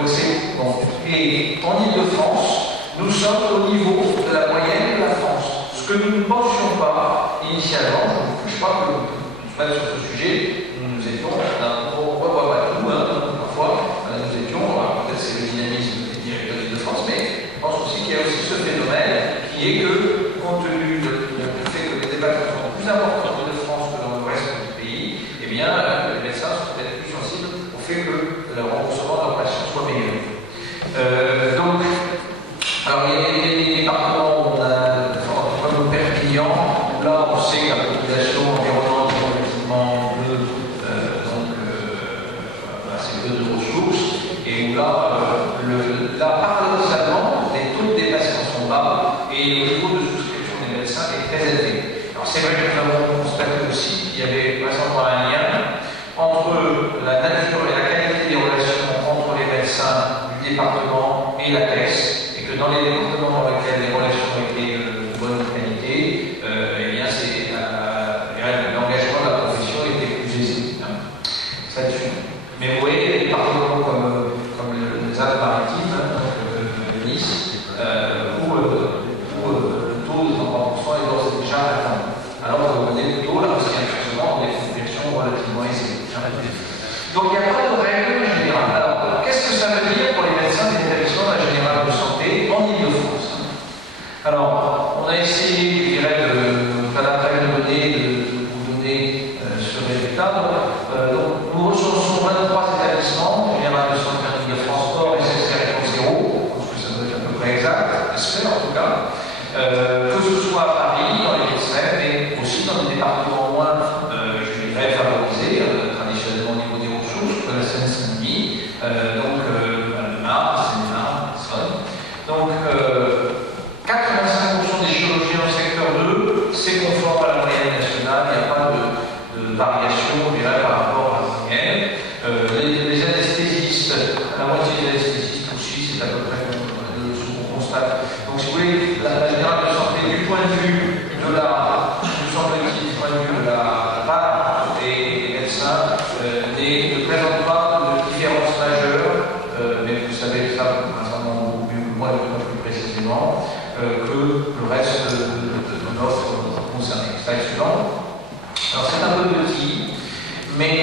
c'est bon. Et en Ile-de-France, nous sommes au niveau de la moyenne de la France. Ce que nous ne pensions pas initialement, je ne vous cache pas que sur ce sujet, nous étions, on ne voit pas tout, parfois, nous étions, peut-être c'est le dynamisme des directeurs d'Ile-de-France, mais je pense aussi qu'il y a aussi ce phénomène qui est que, compte tenu du fait que les débats sont plus importants en Ile-de-France que dans le reste du pays, eh bien, les médecins sont peut-être plus sensibles au fait que le remboursement de leurs patients soit meilleur. Donc, alors il y a des départements où on a comme Perpignan, où là on sait que la population environnante est relativement bleue, assez peu de ressources, et où là, paradoxalement, les taux de déplacement sont bas et le niveau de souscription des médecins est très élevé. Alors c'est vrai que nous avons constaté aussi qu'il y avait par exemple un lien entre la nature et la qualité des relations entre les médecins du département et la caisse, et que dans les départements dans lesquels les relations étaient de bonne qualité, eh bien l'engagement de la profession était plus aisé. Mais vous voyez, des départements comme les Alpes-Maritimes, Nice, où le taux de 30% est d'ores et déjà atteint. Alors on est plutôt là, parce qu'il y a forcément des conversions relativement aisées. Donc il n'y a pas de règle générale. Alors, qu'est-ce que ça veut dire pour les médecins des établissements de la Générale de Santé en Ile-de-France? Alors, on a essayé, je dirais, à la trêve de données, de vous donner ce résultat. Donc, nous recensons 23 établissements, Générale de Santé en Ile-de-France, hors SSR et 0, je pense que ça doit être à peu près exact, j'espère en tout cas, que ce soit à Paris, dans les Hauts-de-Seine, mais aussi dans des départements moins, je dirais, favorisés, traditionnellement au niveau des ressources, de la Seine-Saint-Denis, donc Val-de-Marne, Seine-et-Marne, Essonne. Donc, 85% des chirurgiens au secteur 2, c'est conforme à la moyenne nationale, il n'y a pas de variation, je dirais, par rapport à la moyenne. Les anesthésistes, la moitié des anesthésistes aussi, c'est à peu près ce qu'on constate. Donc, si vous voulez, la Générale de Santé, du point de vue de la, me semble-t-il, du point de vue de la part des médecins, ne présente pas de différence majeure, mais vous savez ça, beaucoup mieux que moi, plus précisément, que le reste de l'offre concernée. Slide suivant. Alors, c'est un peu petit, mais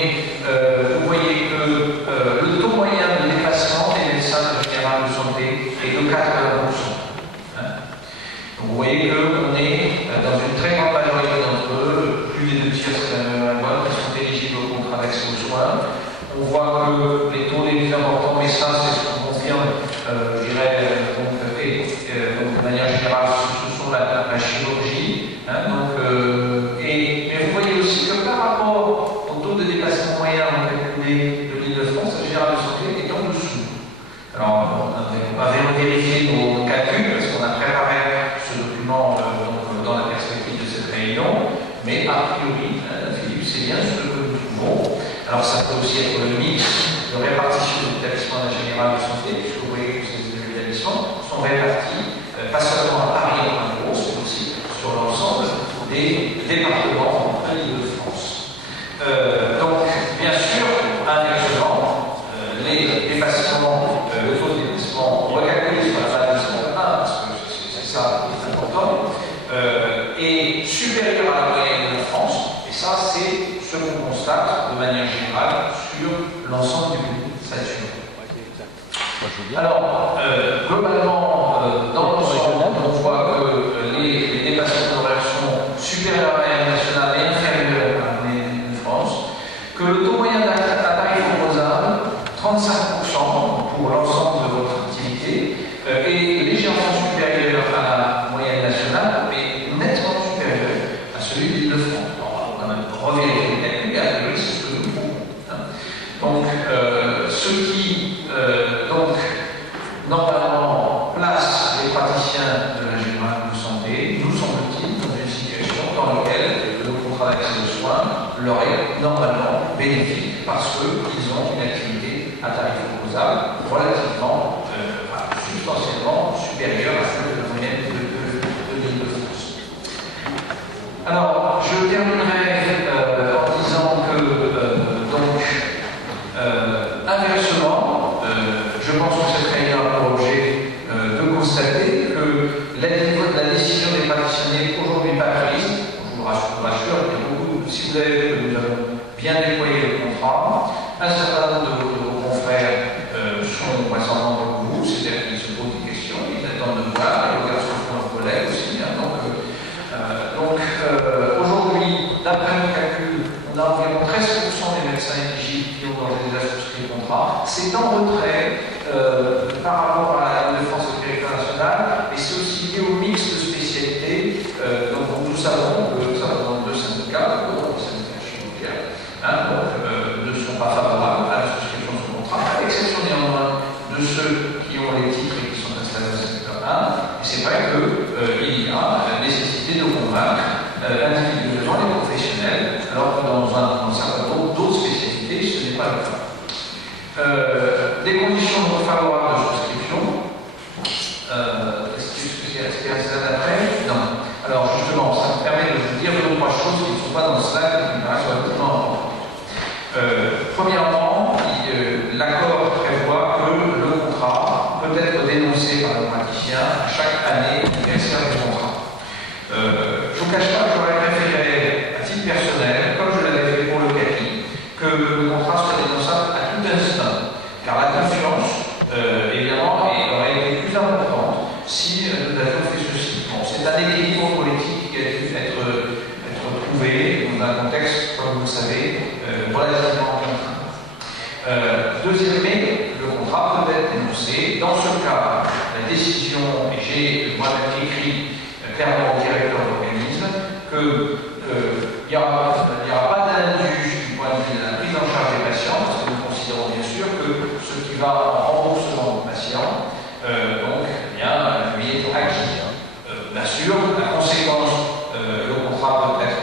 vous voyez que le taux moyen de déplacement des médecins de Générale de Santé est de 80%. Donc vous voyez qu'on est dans une très grande majorité d'entre eux, plus des 2 tiers, c'est la même loi, qui sont éligibles au contrat d'accès aux soins. On voit que les taux les plus importants, mais ça c'est ce qu'on confirme, je dirais, donc de manière générale, ce sont la chirurgie. Mais vous voyez aussi que par rapport au taux de déplacement moyen calculé de l'Île-de-France, la Générale de Santé est en dessous. Alors, on va vérifier nos calculs, parce qu'on a préparé ce document dans la perspective de cette réunion, mais a priori, Philippe, c'est bien ce que nous trouvons. Alors, ça peut aussi être le mix de répartition des établissements de la Générale de Santé, puisque vous voyez que ces établissements sont répartis, pas seulement à Paris en gros, mais aussi sur l'ensemble des départements de l'Île-de-France. Donc, bien sûr, inversement, les dépassements, le taux de dépassement recalculé sur la base de 1, parce que c'est ça qui est important, est supérieur à la moyenne de la France, et ça, c'est ce qu'on constate de manière générale sur l'ensemble du pays. Alors, globalement, dans l'ensemble, on voit que les dépassements d'horaires sont supérieurs à la moyenne nationale et inférieurs à la moyenne de France, que le taux moyen d'atteinte à tarif opposable, 35% revérifier le calcul, et a priori, c'est ce que nous prouvons. Donc, ce qui, normalement, place les praticiens de l'ingénierie de santé, nous semble-t-il, dans une situation dans laquelle le contrat d'accès aux soins leur est normalement bénéfique parce qu'ils ont une activité à tarif opposable relativement, substantiellement supérieure à celle de la moyenne de l'Île-de-France. Alors, je terminerai en disant que, inversement, je pense que cette réunion a pour objet de constater que la décision des praticiens n'est aujourd'hui pas prise. Je vous rassure, si vous avez vu que nous avons bien déployé le contrat, un certain nombre de vos confrères sont vraisemblablement comme vous, c'est-à-dire qu'ils se posent des questions, ils attendent de voir, ils regardent ce que font leurs collègues aussi. Aujourd'hui, d'après nos calculs, on a environ 13% des médecins éligibles qui ont déjà souscrit le contrat. C'est en retrait par rapport à la défense du territoire national, et c'est aussi lié au mix de spécialités. Donc nous savons que ça représente deux syndicats, le syndicat chirurgien, ne sont pas favorables à la souscription de ce contrat, à l'exception néanmoins de ceux qui ont les titres et qui sont installés dans le secteur 1. Et c'est vrai qu'il y a la nécessité de convaincre individuellement les professionnels, alors que dans un certain nombre d'autres spécialités, ce n'est pas le cas. Des conditions favorables de souscription. Est-ce qu'il y a ça d'après? Non. Alors justement, ça me permet de vous dire deux ou trois choses qui ne sont pas dans le slide et qui me paraissent relativement importantes. Premièrement, l'accord prévoit que le contrat peut être dénoncé par le praticien à chaque année anniversaire du contrat. Je ne vous cache pas que j'aurais préféré, à titre personnel, comme je l'avais fait pour le CAPI, que le contrat soit dénonçable à tout instant. Car la confiance, évidemment, aurait été plus importante si nous avions fait ceci. Bon, c'est un équilibre politique qui a dû être trouvé dans un contexte, comme vous le savez, relativement contraint. Deuxièmement, le contrat peut être dénoncé. Dans ce cas, la décision, et j'ai moi-même écrit clairement au directeur de l'organisme qu'il n'y aura pas d'injuste du point de vue de la prise en charge des patients, parce que nous considérons bien sûr que ce qui va en remboursement du patient, lui est acquis. Bien sûr, la conséquence, le contrat peut être,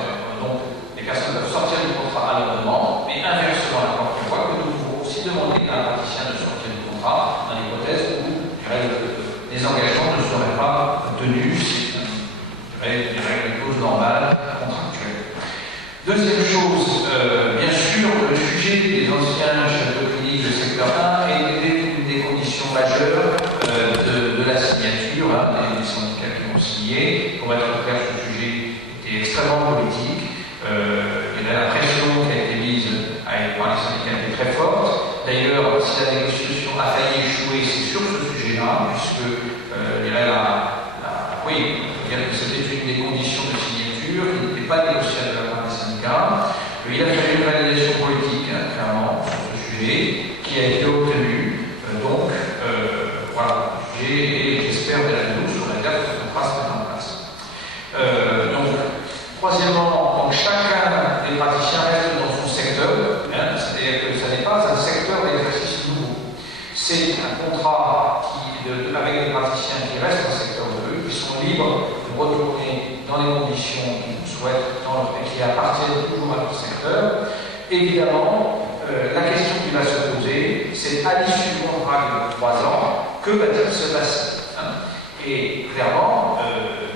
les personnes peuvent sortir du contrat à leur demande, mais inversement, l'accord prévoit que nous pouvons aussi demander à un praticien de sortir du contrat dans l'hypothèse où les engagements ne seraient pas tenus. Des clauses normales, contractuelles. Deuxième chose, bien sûr, le sujet des anciens chefs de clinique de secteur 1 était une des conditions majeures de la signature des syndicats qui ont signé. Pour être clair, ce sujet était extrêmement politique. La pression qui a été mise par les syndicats était très forte. D'ailleurs, si la négociation a failli échouer, c'est sur ce sujet-là, puisque c'était une des conditions de signature qui n'était pas négociable de la part des syndicats. Il a fallu une validation politique, clairement, sur ce sujet, qui a été obtenue. Voilà, et j'espère de la nous sur la date que ce contrat se met en place. Troisièmement, chacun des praticiens reste dans son secteur, c'est-à-dire que ce n'est pas un secteur d'exercice nouveau. C'est un contrat avec des praticiens qui restent dans le secteur de eux, qui sont libres de retourner dans les conditions qu'ils souhaitent et qui appartiennent toujours à leur secteur. Évidemment, la question qui va se poser, c'est à l'issue du contrat de 3 ans, que va-t-il se passer? Et clairement,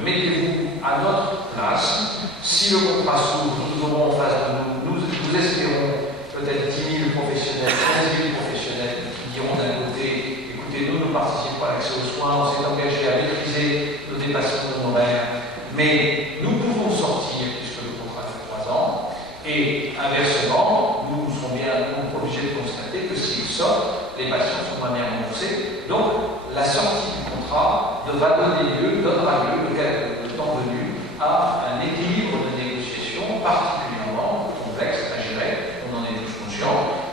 mettez-vous à notre place. Si le contrat s'ouvre, nous aurons en face de nous espérons peut-être 10 000 professionnels, 15 000 professionnels qui diront d'un côté, écoutez, nous participons à l'accès aux soins, on s'est engagé à maîtriser nos dépassements d'honoraires, mais nous pouvons sortir puisque le contrat fait 3 ans, et inversement, nous serons bien obligés de constater que s'ils sortent, les patients sont moins bien remboursés. Donc, la sortie du contrat donnera lieu, le temps venu, à un équilibre de négociation particulièrement complexe à gérer, on en est tous conscients.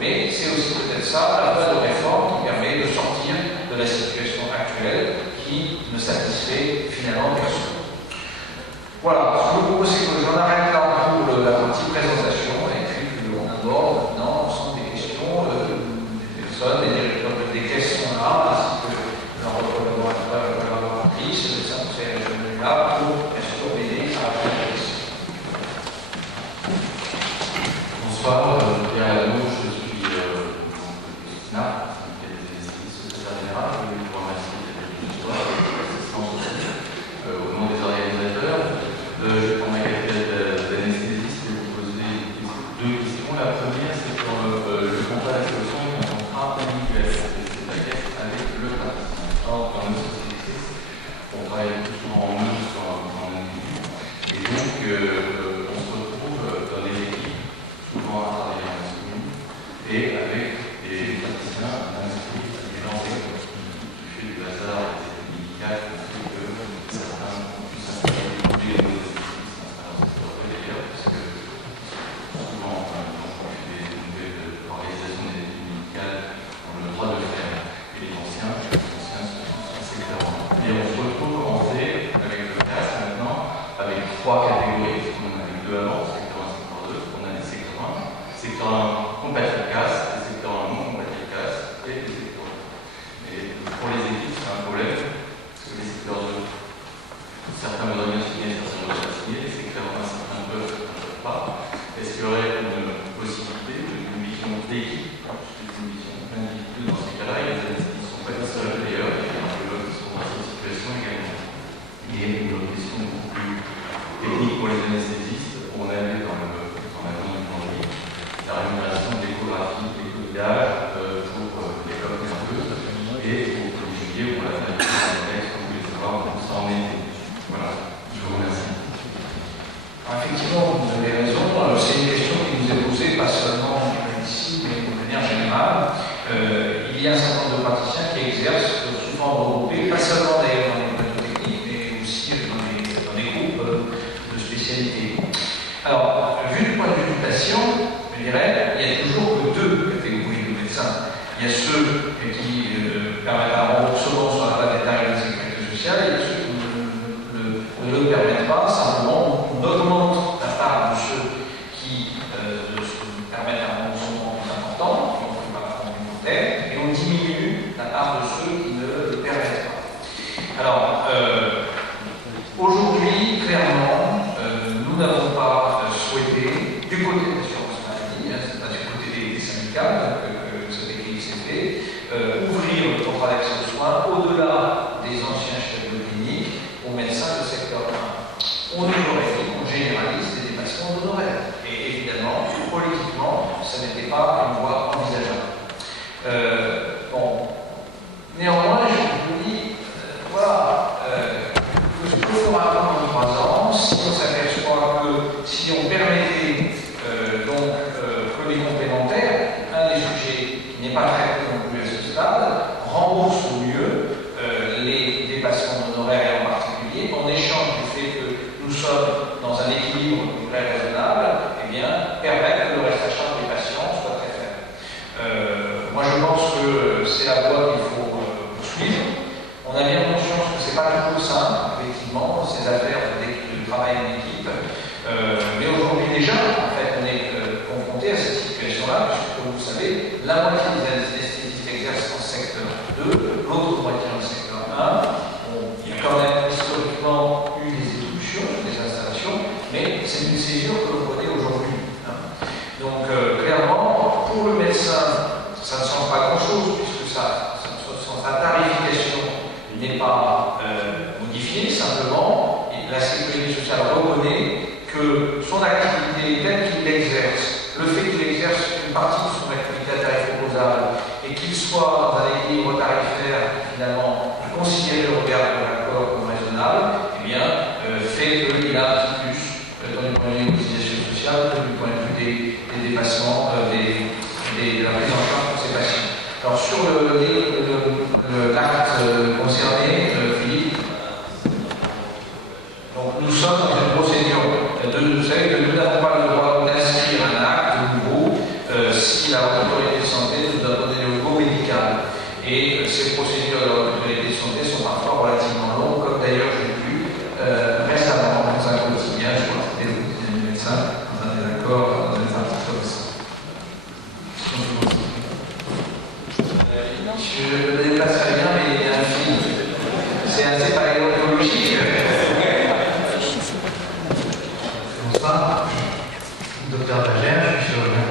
Mais c'est aussi peut-être ça, la voie de réforme qui permet de sortir de la situation actuelle qui ne satisfait finalement personne. Voilà, ce que je vous propose, c'est que j'en arrête là pour la Bonsoir, Pierre Lano, je suis SNAP, secrétaire général. Je voulais vous remercier d'être venu ce soir et de l'assistance aussi au nom des organisateurs. Je vais prendre ma casquette d'anesthésiste et vous poser deux questions. La première, c'est sur le contrat d'association et un contrat individuel, c'est-à-dire avec le praticien. Or, dans nos sociétés, on travaille plus souvent en nous qu'en individu. Et donc, on se retrouve dans des équipes souvent à travailler en commune et avec des praticiens inscrits à différentes écoles. Du fait du hasard et des médicales, on fait que certains puissent s'installer des nouveaux édifices dans ce secteur d'ailleurs, parce que souvent, quand on fait des nouvelles organisations des études médicales, on a le droit de le faire. Et les anciens sont assez clairement. Et on se retrouve en fait avec le CAS maintenant, avec trois catégories. On en avait deux avant, secteur 1, secteur 2. On a des secteurs 1. Secteur 1 compatible CAS, des secteurs 1 non compatible CAS et des secteurs 2. Et pour les équipes, c'est un problème, parce que les secteurs 2, certains voudraient bien signer, certains voudraient pas signer, les secteurs 1, certains peuvent, certains ne peuvent pas. Est-ce qu'il y aurait une possibilité d'une vision d'équipe, une vision individuelle dans ces cas-là? Il y a des analystes qui ne sont pas tout seuls d'ailleurs, il y a des archéologues qui sont dans cette situation également. Et une autre question beaucoup plus technique pour les anesthésistes, on avait dans la zone du Vendée la rémunération de l'échographie, l'écho-d'âge pour les blocs nerveux et pour les juillet, on l'a fait dans le texte, on voulait savoir où ça en était. Voilà, je vous remercie. Effectivement, vous avez raison, c'est une question qui nous est posée pas seulement ici, mais de manière générale. Il y a un certain nombre de praticiens qui exercent souvent regroupés, pas seulement d'ailleurs dans les plateaux techniques, mais aussi dans des groupes de spécialités. Alors, vu du point de vue du patient, je dirais, il y a toujours que deux catégories de médecins. Il y a ceux qui permettent un remboursement sur la base des tarifs de la sécurité sociale, et il y a ceux qui ne le permettent pas, simplement on augmente la part de ceux qui permettent un remboursement plus important, qui ont fait par la complémentaire, et on diminue la part de ceux qui ne le permettent pas. Alors, aujourd'hui, clairement, nous n'avons pas souhaité, du côté de l'assurance maladie, c'est pas du côté des syndicats que cette équipe s'est fait, ouvrir le contrat d'accès aux soins au-delà des anciens chefs de clinique aux médecins de secteur 1. On nous aurait dit qu'on généralise les dépassements d'honoraires. Et évidemment, politiquement, ce n'était pas une voie envisageable. Bon. Néanmoins, je vous dis, voilà, ce que l'on va attendre dans 3 ans, si on s'aperçoit que si on permettait que les complémentaires, un des sujets qui n'est pas traité non plus à ce stade, rembourse au mieux les dépassements d'honoraires en particulier, en échange du fait que nous sommes dans un équilibre très raisonnable, eh bien, permettre que le reste à charge des patients soit très faible. Moi, je pense que c'est la voie qu'il faut poursuivre. On a bien conscience que ce n'est pas toujours simple, effectivement, ces affaires de travail en équipe. Mais aujourd'hui déjà, en fait, on est confronté à cette situation-là, puisque, comme vous savez, la moitié des anesthésistes exercent en secteur 2, l'autre moitié en secteur 1. Il y a quand même historiquement eu des évolutions, des installations, mais c'est une césure que l'on connaît aujourd'hui. Donc, clairement, pour le médecin, ça ne change pas grand-chose, puisque sa tarification n'est pas modifiée, simplement, et la sécurité sociale reconnaît que son activité telle qu'il l'exerce, le fait qu'il exerce une partie de son activité à tarif opposable et qu'il soit dans un équilibre tarifaire finalement considéré au regard de l'accord comme raisonnable, eh bien, fait qu'il a un petit plus dans le point de vue des cotisations sociales que du point de vue des dépassements, de la prise en charge pour ces patients. Alors sur l'acte concerné, Philippe, donc nous sommes dans une procédure vous savez que nous n'avons pas le droit d'inscrire un acte nouveau si la autorité de santé nous a donné le go médical. Et ces procédures de l'autorité de santé sont parfois relativement longues, comme d'ailleurs j'ai vu récemment dans un quotidien, je crois que c'était le quotidien du médecin, dans un désaccord, dans des articles comme ça. Je ne me déplacerai bien, mais il y a un film. C'est assez paléontologique. Bonsoir, docteur Bagère, je suis chirurgien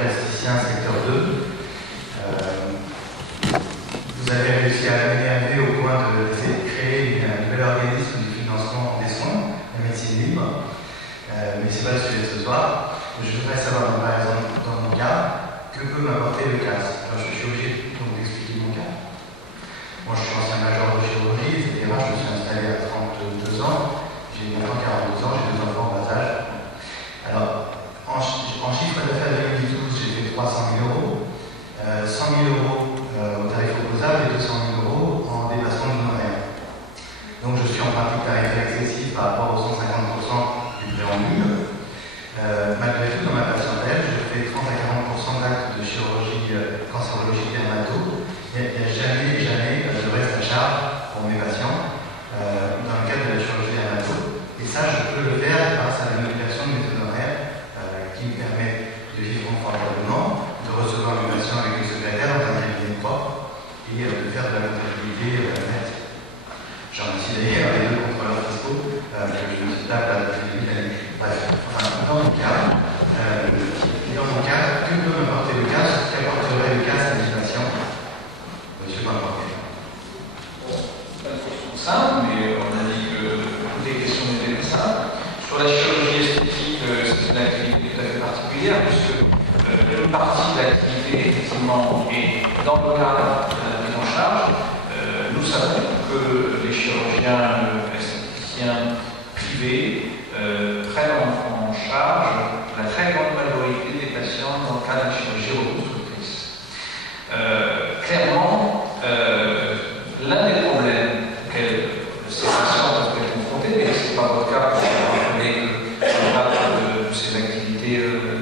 pas. Je voudrais savoir, par exemple, dans mon cas, que peut m'apporter le CAS. Alors, je suis obligé donc d'expliquer mon cas. Moi, je suis ancien major de chirurgie, etc. Je me suis installé à 32 ans. J'ai maintenant 42 ans, j'ai 2 enfants en bas âge. Alors, en chiffre d'affaires 2012, j'ai fait 300 000 euros, 100 000 euros au tarif opposable et 200 000 euros en dépassement d'honoraires. Donc, je suis en pratique tarifaire excessive par rapport aux 150% du préambule. Malgré tout, dans ma patientèle, je fais 30 à 40% d'actes de chirurgie cancérologique dermato. Il n'y a jamais de reste à charge pour mes patients dans le cadre de la chirurgie dermato. Et ça, je peux le faire grâce à la modulation de mes honoraires qui me permet de vivre confortablement, de recevoir mes patients avec une secrétaire dans un cabinet propre et de faire de la comptabilité nette. J'en remercie d'ailleurs les 2 contrôleurs fiscaux que je me tape depuis des années. Bref, dans mon cas, que peut m'apporter le CAS? Ce qui apporterait le CAS à mes patients? Monsieur Pamporté. Pas de question simple, mais on a dit que toutes les questions étaient simples. Sur la chirurgie esthétique, c'est une activité tout à fait particulière, puisque une partie de l'activité, effectivement, est dans le cadre de la prise en charge. Nous savons que les chirurgiens esthéticiens privés prennent en charge la très grande majorité des patients dans le cadre de la chirurgie reconstructrice. Clairement, l'un des problèmes auxquels ces patients peuvent être confrontés, mais ce n'est pas votre cas, parce que vous rappelez que dans le cadre de ces activités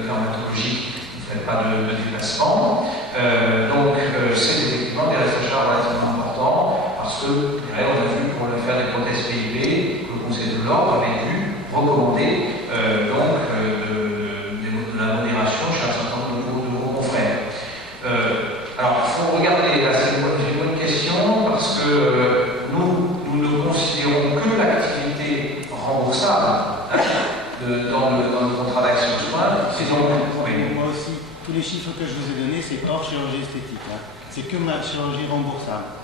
dermatologiques, vous ne faites pas de déplacement. Donc, c'est effectivement des restes à charge relativement importants, parce que, on a vu pour faire des prothèses PIP, le Conseil de l'Ordre avait dû recommander de la modération chez un certain nombre de vos confrères. Alors, il faut regarder, là c'est une bonne question, parce que nous ne considérons que l'activité remboursable dans le contrat d'action de soins. C'est donc, moi aussi, tous les chiffres que je vous ai donnés, c'est hors chirurgie esthétique. Hein. C'est que ma chirurgie remboursable.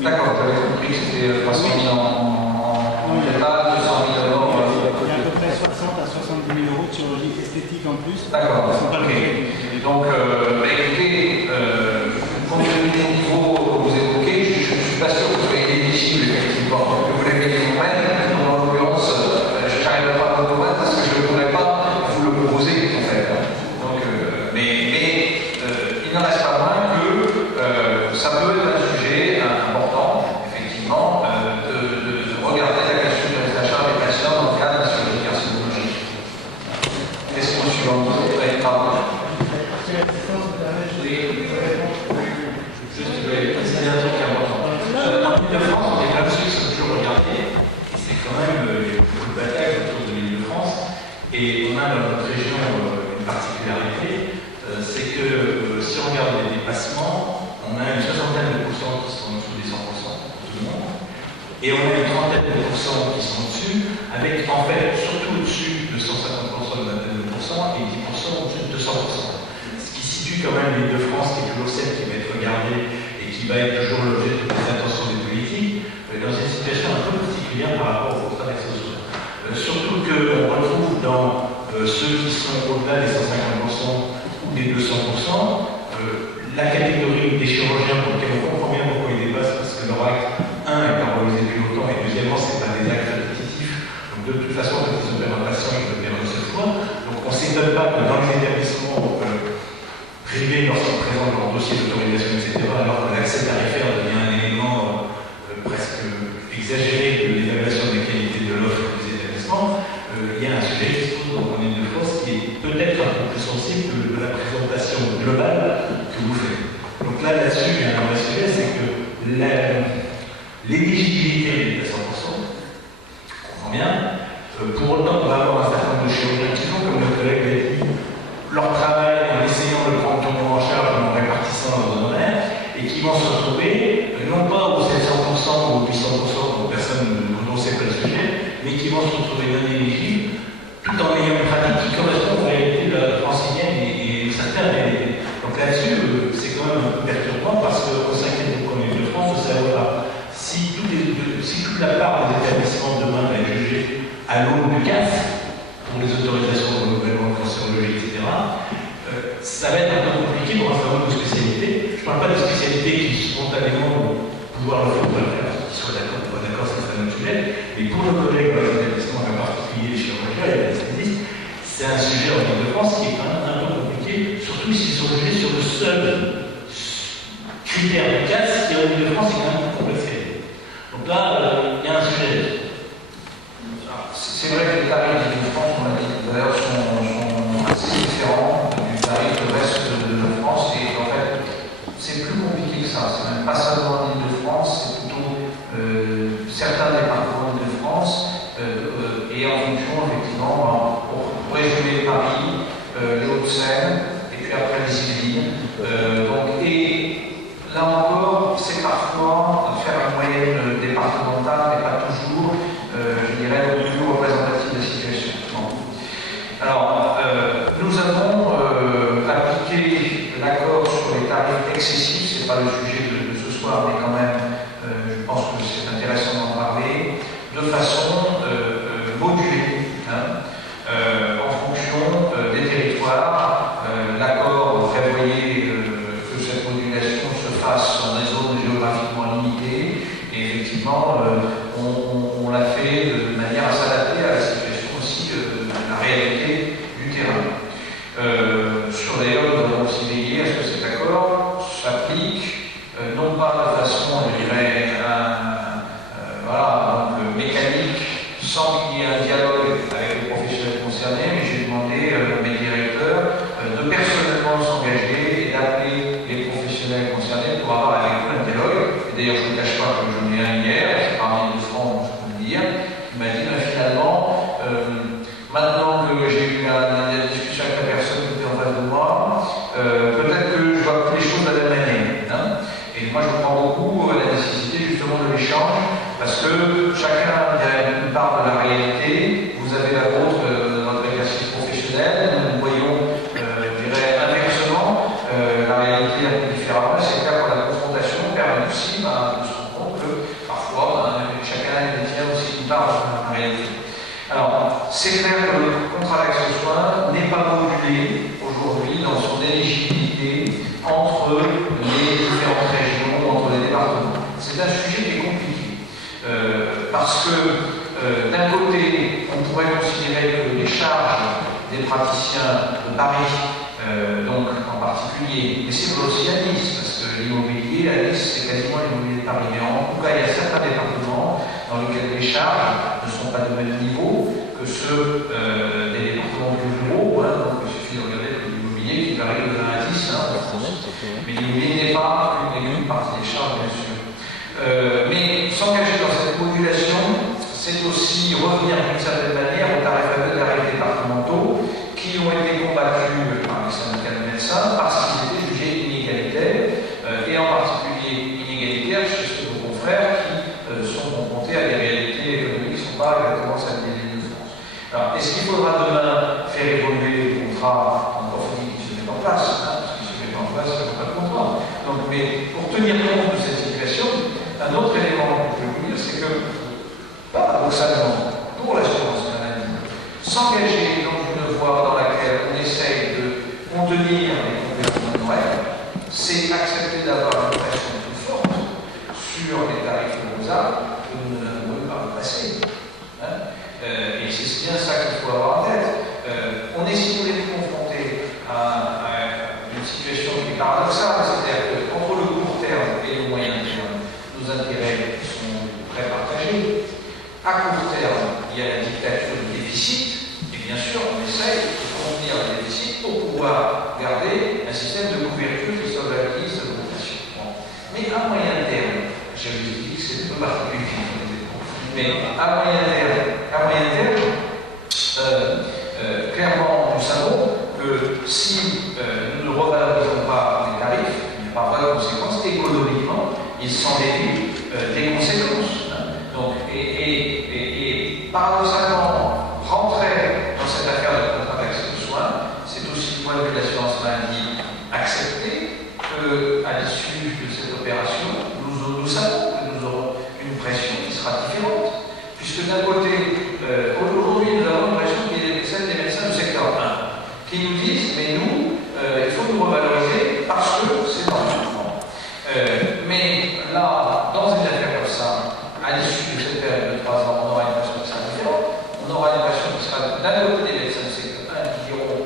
D'accord, tu avais compris que c'était 300 000 en total, 200 000 euros. Il y a à peu près 60 à 70 000 euros de chirurgie esthétique en plus. D'accord, ok. Donc, écoutez, compte tenu des niveaux que vous évoquez, je ne suis pas sûr que vous soyez éligible, effectivement, que vous l'avez dit vous-même. En l'occurrence, je n'arriverai pas à vous convaincre parce que je ne pourrais pas vous le proposer, en fait. Donc, mais il n'en reste pas moins que ça peut être un sujet important, effectivement, de regarder la question du reste à charge des patients dans le cadre de la chirurgie carcinologique. Question suivante. C'est un truc important. En Ile-de-France, on est là-dessus, ils sont toujours regardés. C'est quand même une bataille autour de l'Île-de-France. Et on a dans notre région une particularité, c'est que si on regarde les dépassements, on a une soixantaine de pourcents qui sont en dessous des 100% pour tout le monde. Et on a une trentaine de pourcents qui sont au-dessus, avec en fait surtout au-dessus de 150%, une vingtaine de pourcents, et 10% au-dessus de 200%. Ce qui situe quand même l'Île-de-France, qui est toujours celle qui va être regardée et qui va être toujours l'objet de toutes les attentions des politiques, dans une situation un peu particulière par rapport aux contrats d'accès aux soins. Surtout qu'on retrouve dans ceux qui sont au-delà des 150% ou des 200%, la catégorie des chirurgiens pour lesquels on comprend bien pourquoi ils dépassent, parce que leur acte, est carbonisé depuis longtemps, et deuxièmement, ce n'est pas des actes répétitifs. Donc de toute façon, quand ils opèrent un patient, ils opèrent une seule fois. Donc on ne s'étonne pas que dans les établissements privés, lorsqu'ils présentent leur dossier d'autorisation, etc., alors que l'accès tarifaire devient un élément presque exagéré de l'évaluation des qualités de l'offre des établissements, il y a un sujet qui se pose dans mon Île-de-France qui est peut-être un peu plus sensible de la présentation globale que vous faites. Donc là-dessus, il y a un vrai sujet, c'est que l'éligibilité est à 100%, on comprend bien. Pour autant, on va avoir un certain nombre de chirurgiens qui font, comme notre collègue l'a dit, leur travail en essayant de prendre tout le monde en charge, en répartissant leurs honoraires, et qui vont se retrouver engagés en Ile-de-France, qui est quand même un peu compliqué, surtout s'ils sont jugés sur le seul critère de classe qui est en Ile-de-France est quand même complexe. Donc là, il y a un sujet. C'est vrai que les tarifs d'Île-de-France, on l'a dit tout à l'heure, sont assez différents du tarif du reste de la France. Et en fait, c'est plus compliqué que ça. C'est même pas seulement l'Île-de-France, c'est plutôt certains départements d'Île-de-France. Et en fonction, effectivement, pour résumer Paris, les Hauts-de-Seine, et puis après les Yvelines. Et là encore, c'est parfois faire une moyenne départementale, mais pas toujours, je dirais, le plus représentatif de la situation. Alors, nous avons appliqué l'accord sur les tarifs excessifs, c'est pas le sujet de ce soir, mais quand même, je pense que c'est intéressant d'en parler, de façon modulée, en fonction des territoires. L'accord prévoyait que cette modulation se fasse dans des zones géographiquement limitées, et effectivement, on l'a fait de manière à s'adapter à la situation aussi de la réalité du terrain. D'ailleurs, nous avons aussi veillé à ce que cet accord s'applique, non pas de façon, je dirais, mécanique, sans qu'il y ait un dialogue avec les professionnels concernés, mais j'ai demandé à mes directeurs de personnellement s'engager et d'appeler les professionnels concernés pour avoir avec eux un dialogue. Et d'ailleurs, je ne vous cache pas que j'en ai un hier, c'est parmi de France, je peux le dire, qui m'a dit finalement, maintenant que j'ai eu la discussion avec la personne qui était en face de moi, peut-être que je vois les choses de la même manière. Et moi, je prends beaucoup la nécessité justement de l'échange, parce que chacun a une part de la réalité. Vous avez la vôtre de votre exercice professionnel. Nous voyons, je dirais, inversement la réalité un peu différemment. C'est clair que la confrontation permet aussi de se rendre compte que parfois, chacun détient aussi une part de la réalité. Alors, c'est clair que le contrat d'accès aux soins n'est pas modulé aujourd'hui dans son éligibilité entre les différentes régions, entre les départements. C'est un sujet qui est compliqué. Parce que d'un côté, on pourrait considérer que les charges des praticiens de Paris, donc en particulier, mais c'est aussi à Nice, parce que l'immobilier à Nice, c'est quasiment l'immobilier de Paris. Mais en tout cas, il y a certains départements dans lesquels les charges ne sont pas du même niveau que ceux des départements plus ruraux. Donc il suffit de regarder l'immobilier qui varie de 1 à 10. Mais l'immobilier n'est pas une partie des charges, bien sûr. Mais s'engager dans cette modulation, c'est aussi revenir d'une certaine manière aux tarifs départementaux qui ont été combattus par les syndicats de médecins parce qu'ils étaient jugés inégalitaires, et en particulier inégalitaires chez nos confrères qui sont confrontés à des réalités économiques qui ne sont pas exactement celles des Île-de-France. Alors, est-ce qu'il faudra demain faire évoluer les contrats encore qui se mettent en place, parce qu'ils se mettent en place, il n'y a pas de contrat. Donc, mais pour tenir compte de cette situation, un autre élément que je peux vous dire, c'est que, paradoxalement, pour l'assurance maladie, s'engager dans une voie dans laquelle on essaye de contenir les compléments horaires, c'est accepter d'avoir une pression plus forte sur les tarifs de Mozart que nous n'avons eu par le passé. Et c'est bien ça qu'il faut avoir en tête. On est, si vous voulez, confronté à une situation qui est paradoxale, c'est-à-dire qu'entre le court terme et le moyen terme, nos intérêts sont très partagés. À court terme, il y a la dictature du déficit, et bien sûr, on essaye de contenir le déficit pour pouvoir garder un système de couverture qui soit valise de l'augmentation. Mais à moyen terme, j'avais dit que c'était un peu particulier, mais à moyen terme, clairement, nous savons que si nous ne revalorisons pas les tarifs, il n'y a pas de conséquences économiquement, il s'en déduit des conséquences. Donc, et paradoxalement, rentrer dans cette affaire de contrat d'accès aux soins, c'est aussi du point de vue de l'assurance maladie accepter qu'à l'issue de cette opération, nous savons que nous aurons une pression qui sera différente. Puisque d'un côté, aujourd'hui, nous avons une pression qui est celle des médecins du secteur 1, qui nous disent, mais nous, il faut nous revaloriser parce que c'est normal. Mais là, dans une affaire comme ça, à l'issue de cette période de 3 ans, on aura une pression qui sera différente. On aura une pression qui sera d'un côté des médecins du secteur 1 qui diront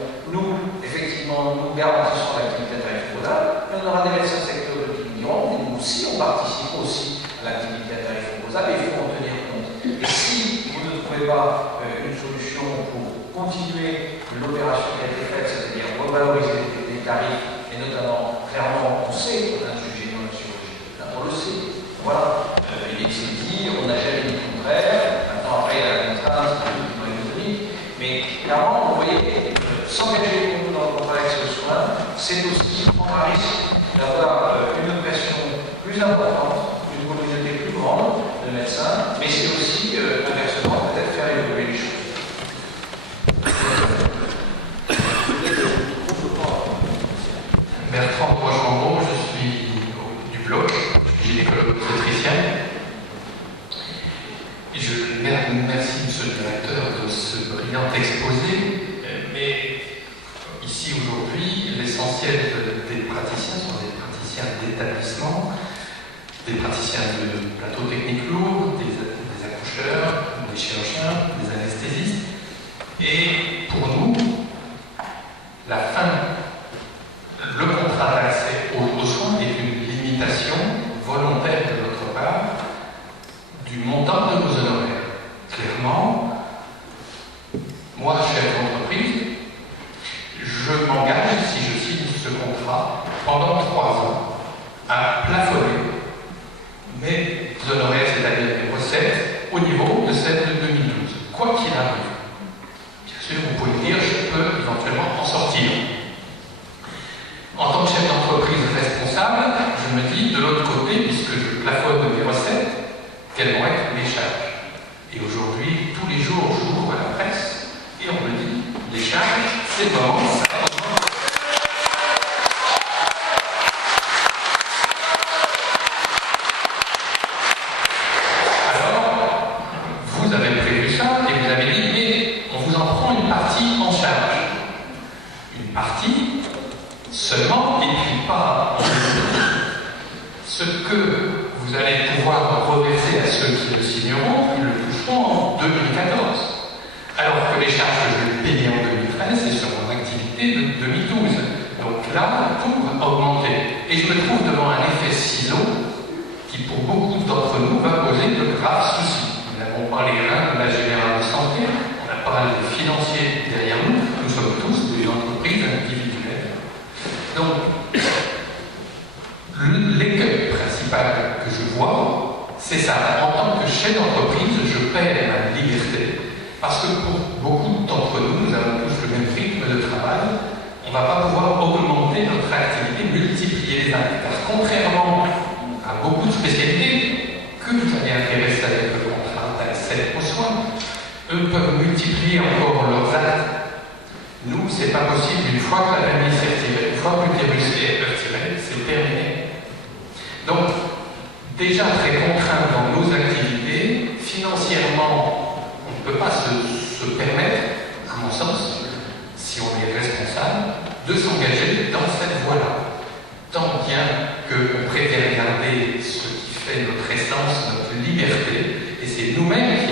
nous garantissons l'activité à tarif opposable, et on aura des médecins sectoriels qui nous diront, mais nous aussi, on participe aussi à l'activité à tarif opposable, et il faut en tenir compte. Et si vous ne trouvez pas une solution pour continuer l'opération qui a été faite, c'est-à-dire revaloriser les tarifs, et notamment, clairement, on sait qu'on a un sujet dans la chirurgie, là, on le sait. Voilà, il s'est dit, on n'a jamais dit le contraire, maintenant après il y a la contrainte économique, mais clairement, vous voyez, s'engager pour nous dans le contrat d'accès aux soins, c'est aussi prendre un risque d'avoir une pression plus importante, une communauté plus grande de médecins, mais c'est aussi inversement peut-être faire évoluer les choses. Bertrand Roche-Mambon, je suis du bloc, je suis gynécologue obstétricien. Je remercie Monsieur le directeur de ce brillant exposé, mais ici aujourd'hui, l'essentiel des praticiens sont des praticiens d'établissement, des praticiens de plateau technique lourd, des accoucheurs, des chirurgiens, des anesthésistes. Et pour nous, la fin, le contrat d'accès aux soins est une limitation volontaire de notre part du montant de nos honoraires. Clairement, moi, chef d'entreprise, je m'engage, si je signe ce contrat, pendant 3 ans, à plafonner mes honoraires, c'est-à-dire mes recettes, au niveau de celles de 2012, quoi qu'il arrive. Bien sûr, vous pouvez dire, je peux éventuellement en sortir. En tant que chef d'entreprise responsable, je me dis, de l'autre côté, puisque je plafonne mes recettes, quelles vont être les charges. Et aujourd'hui, tous les jours, j'ouvre la presse et on me dit, les charges, c'est bon, ça augmente. Alors, vous avez prévu ça et vous avez dit, mais on vous en prend une partie en charge. Une partie seulement, et puis pas ce que vous allez pouvoir reverser à ceux qui le signeront, ils le toucheront en 2014. Alors que les charges que je vais payer en 2013, c'est sur mon activité de 2012. Donc là, tout va augmenter. Et je me trouve devant un effet ciseau qui, pour beaucoup d'entre nous, va poser de graves soucis. Nous n'avons pas les reins de la Générale de Santé, on n'a pas les financiers derrière nous, nous sommes tous des entreprises individuelles. Donc, l'écueil principal que je vois, c'est ça. En tant que chef d'entreprise, je perds ma liberté. Parce que pour beaucoup d'entre nous, nous avons tous le même rythme de travail. On ne va pas pouvoir augmenter notre activité, multiplier les actes. Car contrairement à beaucoup de spécialités que vous avez intéressées avec le contrat d'accès aux soins, eux peuvent multiplier encore leurs actes. Nous, c'est pas possible. Une fois que la famille s'est retirée, une fois que l'utérus est retiré, c'est terminé. Donc, déjà très contraints dans nos activités, financièrement, on ne peut pas se permettre, à mon sens, si on est responsable, de s'engager dans cette voie-là. Tant bien qu'on préfère garder ce qui fait notre essence, notre liberté, et c'est nous-mêmes qui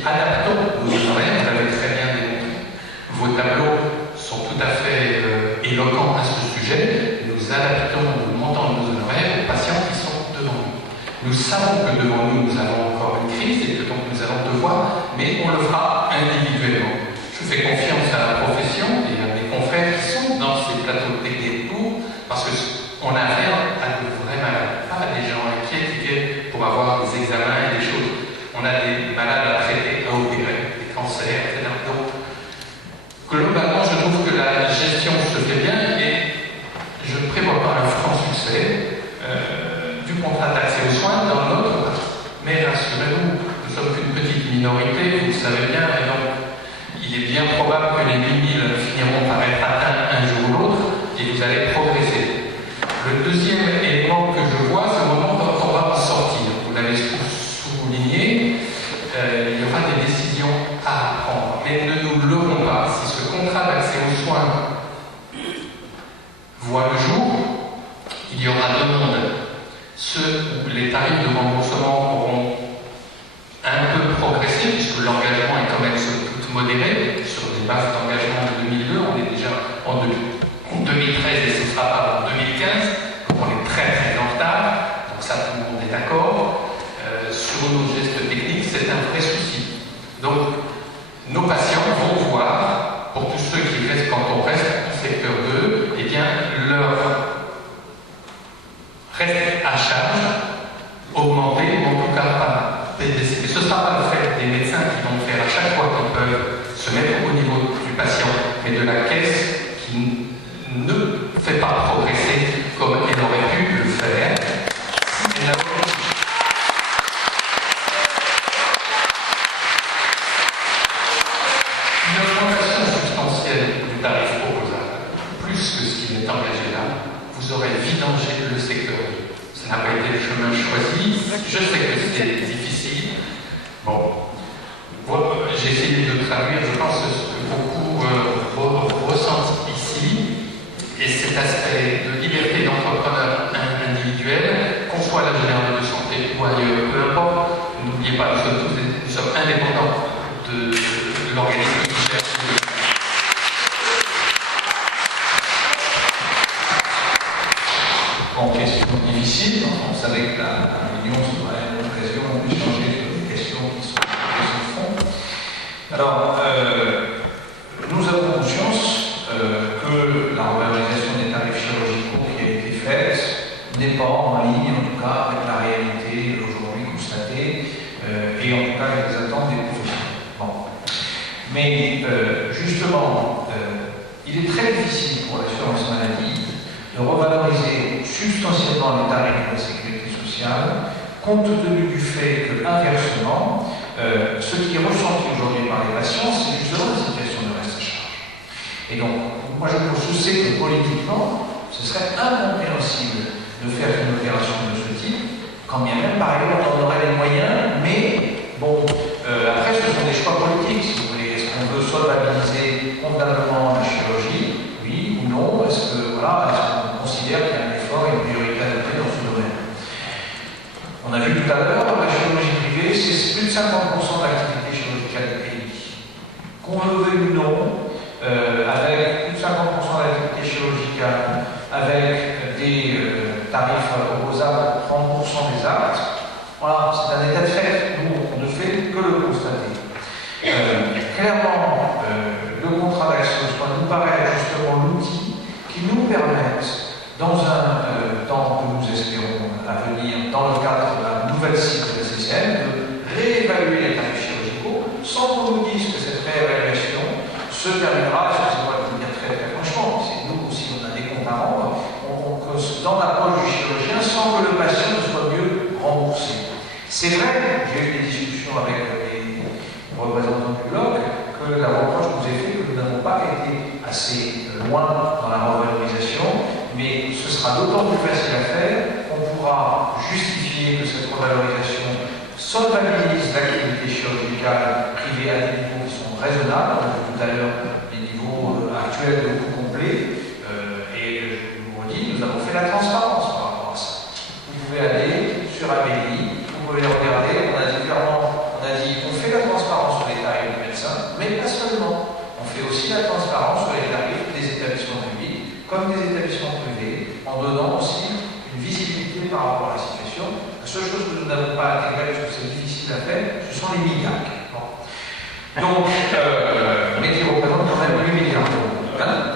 adaptons nos horaires, vous l'avez très bien démontré. Vos tableaux sont tout à fait éloquents à ce sujet. Nous adaptons le montant de nos honoraires aux patients qui sont devant nous. Nous savons que devant nous, nous avons encore une crise et que donc nous allons devoir, mais on le fera individuellement. Je fais confiance à la profession et à mes confrères qui sont dans ces plateaux techniques lourds parce qu'on a affaire à de vrais malades, pas à des gens inquiets qui viennent pour avoir des examens et des choses. On a des malades à traiter, à opérer, des cancers, etc. Donc, globalement, je trouve que la gestion se fait bien et je ne prévois pas un franc succès du contrat d'accès aux soins dans notre partie. Mais rassurez-vous, nous sommes qu'une petite minorité, vous le savez bien, et donc il est bien probable que les 8000 finiront par être atteints un jour ou l'autre et vous allez progresser. Le deuxième élément que je vois, c'est le moment dont on va en sortir. Vous l'avez souligné, il y aura des décisions à prendre. Mais ne nous leurrons pas, si ce contrat d'accès aux soins voit le jour, il y aura deux mondes. Ceux où les tarifs de remboursement auront un peu progressé, puisque l'engagement est quand même somme toute modéré. Sur des bases d'engagement de 2002, on est déjà en vous aurez vidangé le secteur. Ça n'a pas été le chemin choisi. Je sais que c'est difficile. Bon, j'ai essayé de traduire, je pense, ce que beaucoup ressentent ici. Et cet aspect de liberté d'entrepreneur individuel, qu'on soit à la générale de santé ou ailleurs, peu importe, n'oubliez pas, nous sommes indépendants de l'organisme qui gère. En question difficile, on savait que la réunion serait l'occasion d'échanger sur des questions qui sont de fond. Alors, nous avons conscience que la revalorisation des tarifs chirurgicaux qui a été faite n'est pas en ligne, en tout cas, avec la réalité aujourd'hui constatée, et en tout cas avec les attentes des professionnels. Bon. Mais justement, il est très difficile pour l'assurance maladie de revaloriser substantiellement les tarifs de la sécurité sociale, compte tenu du fait que, inversement, ce qui est ressenti aujourd'hui par les patients, c'est justement la situation de reste à charge. Et donc, moi je sais que politiquement, ce serait incompréhensible de faire une opération de ce type, quand bien même, par exemple, on aurait les moyens, mais bon, après ce sont des choix politiques, si vous voulez. Est-ce qu'on veut solvabiliser convenablement la chirurgie, oui ou non? Est-ce que, voilà, on considère qu'il y a un effort et une priorité à donner dans ce domaine? On a vu tout à l'heure, la chirurgie privée, c'est plus de 50% de l'activité chirurgicale du pays. Qu'on le veuille ou non, avec plus de 50% de l'activité chirurgicale, avec des tarifs opposables à 30% des actes, voilà, c'est un état de fait. Nous, on ne fait que le constater. Clairement, le contrat d'accès aux soins nous paraît justement l'outil qui nous permette, dans un temps que nous espérons à venir, dans le cadre d'un nouvel cycle de la CCM, de réévaluer les tarifs chirurgicaux, sans qu'on nous dise que cette réévaluation se terminera, excusez-moi de vous dire très franchement, c'est nous aussi, on a des comptes à rendre, dans l'approche du chirurgien, sans que le patient ne soit mieux remboursé. C'est vrai, j'ai eu des discussions avec les représentants du bloc, que la reproche nous est faite que nous n'avons pas été assez loin dans la revalorisation, mais ce sera d'autant plus facile à faire qu'on pourra justifier que cette revalorisation solvabilise l'activité chirurgicale privée à des niveaux qui sont raisonnables. On a vu tout à l'heure les niveaux actuels de coût complet, et je vous redis, nous avons fait la transparence par rapport à ça. Vous pouvez aller sur Amélie, vous pouvez regarder, on a dit clairement, on fait la transparence sur les tarifs des médecins, mais pas seulement. On fait aussi la transparence sur les tarifs des établissements publics, comme des établissements privés, en donnant aussi une visibilité par rapport à la situation. La seule chose que nous n'avons pas intégrée, parce que c'est difficile à faire, ce sont les milliards. Bon. Donc, mais qui représentent quand même 8 milliards d'euros. Hein?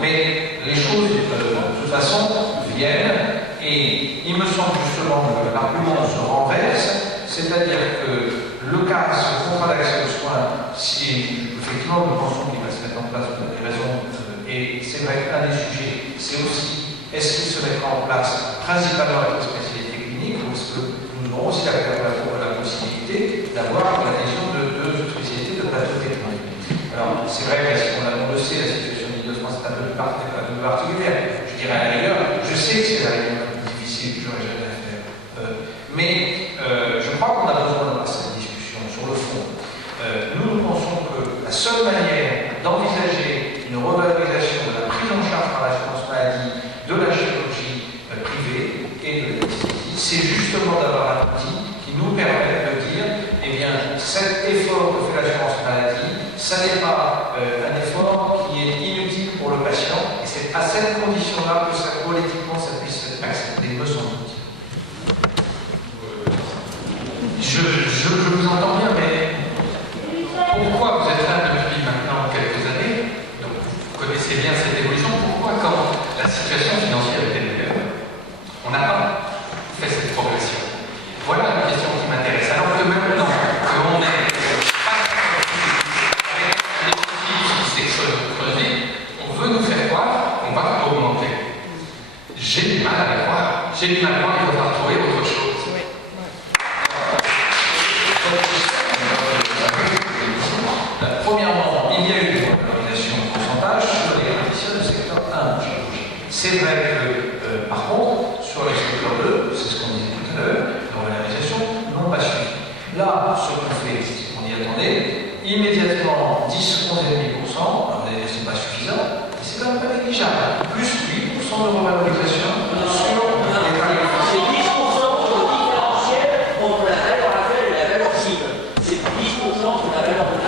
Mais les choses, de toute façon, viennent, et il me semble justement que l'argument se renverse, c'est-à-dire que le cas, ce contrat d'accès aux soins, si effectivement nous pensons qu'il va se mettre en place pour des raisons, et c'est vrai qu'un des sujets, c'est aussi, est-ce qu'il se mettra en place principalement avec les spécialités cliniques, ou est-ce que nous aurons aussi la possibilité d'avoir l'adhésion de spécialités de pathotechnologie. Alors, c'est vrai que si on le sait, la situation d'Île-de-France est un peu particulière. Je dirais à la rigueur, je sais que c'est la réunion la plus difficile que j'aurais jamais à faire. Mais je crois qu'on a besoin d'avoir cette discussion sur le fond. Nous pensons que la seule manière d'envisager une revalorisation de la prise en charge par l'assurance maladie de la chirurgie privée et de l'anesthésie, c'est justement d'avoir un outil qui nous permet de dire, eh bien, cet effort que fait l'assurance maladie, ça n'est pas un effort qui est inutile pour le patient, et c'est à cette condition-là que ça, politiquement, ça puisse être accepté, me semble-t-il. Je vous entends bien, mais pourquoi vous êtes là depuis maintenant quelques années, donc vous connaissez bien cette évolution, pourquoi quand la situation financière était meilleure, on n'a pas fait cette progression? Voilà la question qui m'intéresse. Alors que maintenant, qu'on est avec les outils qui s'excreuser, on veut nous faire croire qu'on va augmenter. J'ai du mal à le croire. J'ai du mal à croire qu'il faudra trouver autre chose. Premièrement, il y a eu une revalorisation en pourcentage sur les répartitions du secteur 1. C'est C'est vrai que, par contre, sur les secteurs 2, c'est ce qu'on disait tout à l'heure, les revalorisations n'ont pas suffi. Là, ce qu'on fait, c'est qu'on dit attendez, immédiatement 10, 11,5%, alors vous allez dire c'est pas suffisant, mais c'est quand même pas négligeable. Plus 8% de revalorisation sur les tarifs. C'est 10% pour le différentiel entre la valeur actuelle et la valeur cible. C'est 10% sur la valeur de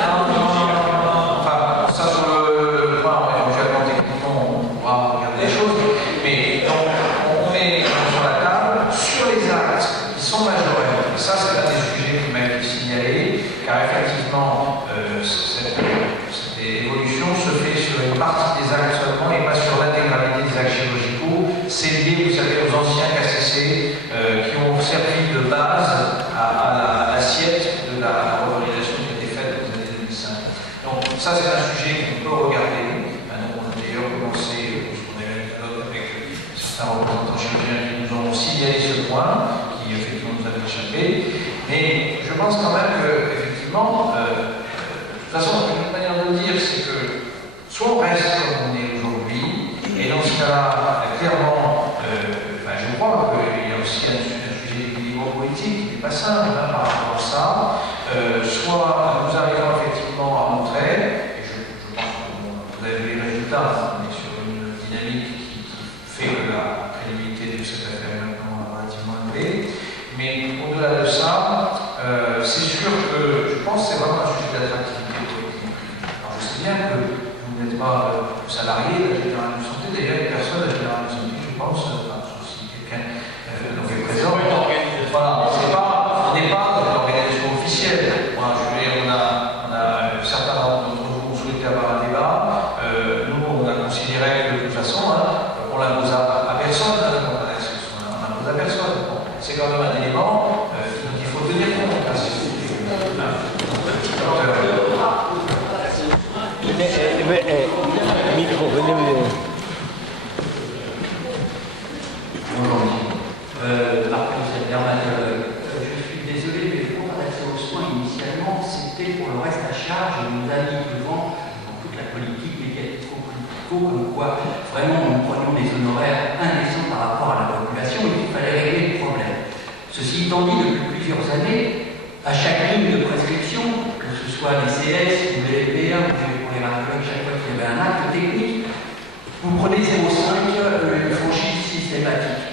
Enfin, ça sur le plan éventuellement techniquement, on pourra regarder les choses, mais donc on met sur la table, sur les actes qui sont majorables. Ça, c'est un des sujets qui m'a été signalé, car effectivement, cette évolution se fait sur une partie des actes seulement et pas sur l'intégralité des actes chirurgicaux. C'est lié, vous savez, aux anciens KCC qui ont servi de base à l'assiette de la revalorisation qui a été faite aux années 2005. Donc ça, c'est un sujet qu'on peut regarder. Donc, on a d'ailleurs commencé, on a eu un dialogue avec certains représentants chirurgiens qui nous ont signalé ce point, qui effectivement nous a échappé. Mais je pense quand même que, effectivement, de toute façon, une manière de le dire, c'est que soit on reste comme on est aujourd'hui, et dans ce cas-là, clairement, je crois qu'il y a aussi un sujet d'équilibre politique qui n'est pas simple par rapport à ça, soit nous arrivons effectivement à montrer, et je pense que vous avez vu les résultats, on est sur une dynamique qui fait que la crédibilité de cette affaire est maintenant relativement élevée, mais au-delà de ça, c'est sûr que je pense que c'est vraiment un sujet d'attractivité politique. Alors je sais bien que vous n'êtes pas salarié de la Générale de Santé, déjà une personne de la Générale de Santé, je pense, sauf si quelqu'un est présent. Voilà, on n'est pas dans une organisation officielle. Voilà, je veux dire, on a certains d'entre vous souhaitaient avoir un débat. Nous, on a considéré que de toute façon, on l'impose à personne. On l'impose à personne. Bon, c'est quand même un élément dont il faut tenir compte. Micro, venez. Marc-Michel Dermatologue. Je suis désolé, mais le fonds d'accès aux soins, initialement, c'était pour le reste à charge. On nous a mis devant dans toute la politique médiatico-politico, comme quoi vraiment nous prenions des honoraires indécents par rapport à la population et qu'il fallait régler le problème. Ceci étant dit, depuis plusieurs années, à chaque ligne de prescription, que ce soit les CS ou les LP1, pour les radiologues, chaque fois qu'il y avait un acte technique, vous prenez 0,5, une franchise systématique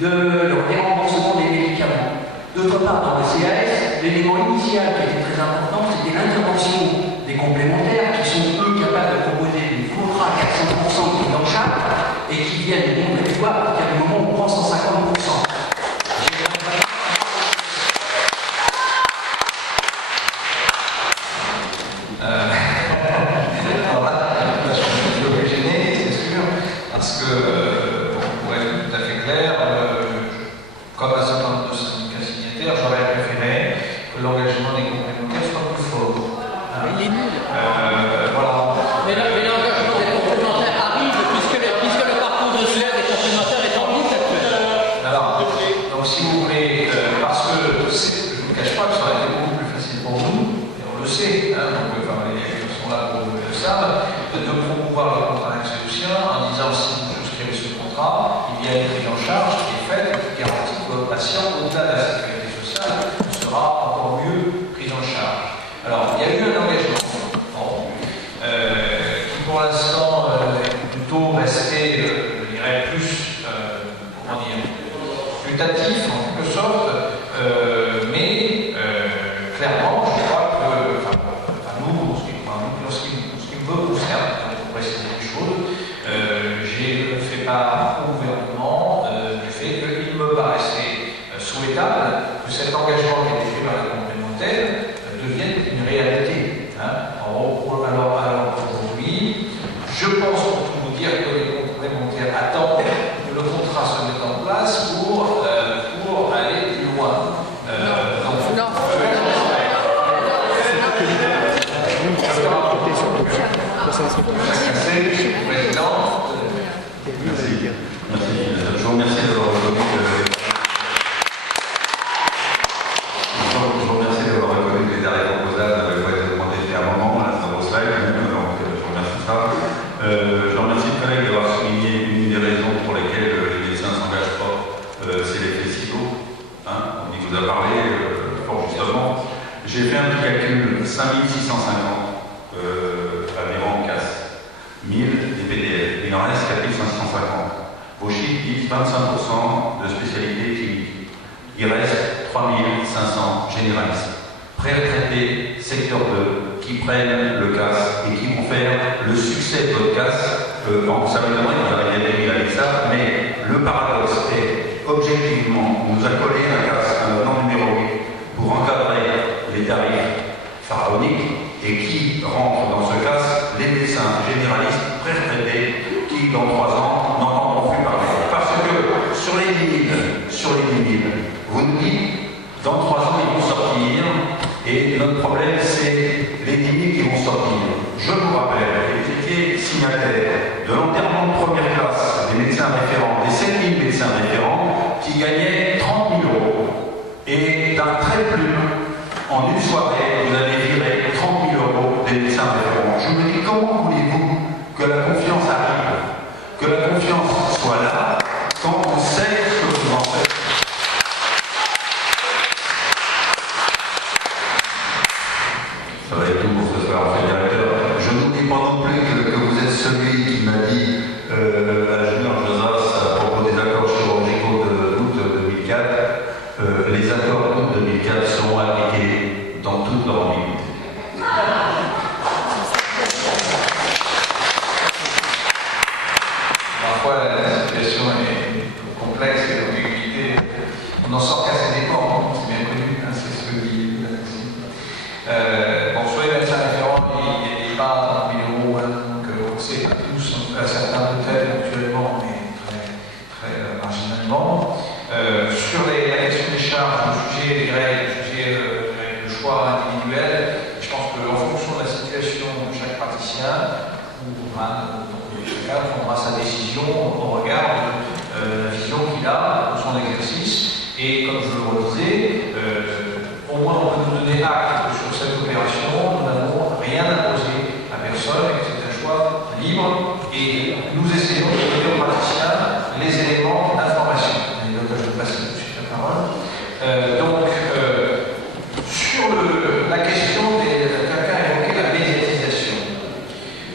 de le déremboursement des médicaments. D'autre part, dans le CAS, l'élément initial qui était très important, c'était l'intervention des complémentaires qui sont eux capables de proposer des contrats à 400% qui dans chaque et qui viennent montrer les doigts à partir du moment où on prend 150%. Alors là, je suis un peu gêné, c'est sûr, parce que, pour être tout à fait clair, comme un certain nombre de syndicats signataires, j'aurais préféré que l'engagement des complémentaires soit plus fort. Il est nul. Voilà. Mais l'engagement des complémentaires arrive puisque le parcours de soins des complémentaires est en route actuellement. Alors, donc si vous voulez, parce que je ne vous cache pas que ça aurait été beaucoup plus facile pour nous, et on le sait, donc, les gens qui sont là pour le savent, de promouvoir le contrat d'accès aux soins en disant si vous souscrivez ce contrat, il y a une prise en charge qui est faite et qui garantit que votre patient, au-delà de la sécurité sociale, sera encore mieux pris en charge. Alors, il y a eu un engagement qui pour l'instant est plutôt resté, je dirais, plus, comment dire, putatif en quelque sorte, mais clairement, je crois que, nous, en ce qui me concerne, pour préciser les choses, j'ai fait part au gouvernement du fait qu'il me paraissait souhaitable que cet engagement qui a été fait par la complémentaire devienne une réalité. Alors aujourd'hui, je pense pour tout vous dire que les complémentaires attendent que le contrat se mette en place pour aller plus loin. Je vous remercie d'avoir reconnu que les arrêts composables n'avaient pas été demandés depuis un moment, là, dans vos slides, donc je vous remercie de ça. Je remercie le collègue d'avoir souligné une des raisons parler fort justement. J'ai fait un petit calcul, 5650 adhérents casse, 1000 des PDF, il en reste 4550. Vos chiffres disent 25% de spécialité clinique. Il reste 3500 généralistes, pré-retraités, secteur 2, qui prennent le CAS et qui vont faire le succès de votre CAS. Bon, ça m'étonnerait qu'on arrive à gagner avec ça, mais le paradoxe est, objectivement, on nous a collé un CAS, un nom numérique, pour encadrer les tarifs pharaoniques, et qui rentre dans ce CAS les médecins généralistes pré-retraités qui, dans 3 ans, n'entendront plus parler. Parce que sur les 10 000, vous nous dites, dans 3 ans, ils vont sortir, et notre problème, c'est les 10 000 qui vont sortir. Je vous rappelle, vous étiez signataire de l'enterrement de première classe des médecins référents, des 7 000 médecins référents, qui gagnaient 30 000 €. Et d'un trait de plume, en une soirée, vous avez viré 30 000 € des médecins référents. Je me dis, comment voulez-vous que la confiance arrive, que la confiance soit là, quand on sait ce que vous en faites? Ça va être tout pour ce soir, monsieur le directeur. Je n'oublie pas non plus que vous êtes celui qui m'a dit à Junior Josas à propos des accords chirurgicaux d'août 2004, les accords d'août 2004 seront appliqués dans toute leur ambiguïté. Parfois, la situation est complexe et l'ambiguïté, on n'en sort qu'à ses dépens, c'est bien connu, hein, c'est ce que dit la médecine. Bon, sur les médecins référents, il n'est pas à 30 000 €, hein, donc on le sait pas tous, à certains peut-être actuellement, mais très marginalement. Sur la question des charges, le sujet des règles, le sujet du choix individuel, je pense qu'en fonction de la situation de chaque praticien, chacun prendra sa décision au regard de la vision qu'il a de son exercice. Et comme je le redisais, au moins on peut nous donner acte que sur cette opération, nous n'avons rien imposé à personne, et que c'est un choix libre, et nous essayons de donner aux praticiens les éléments d'information. Je vais passer tout de suite la parole. Sur la question quelqu'un a évoqué la médiatisation.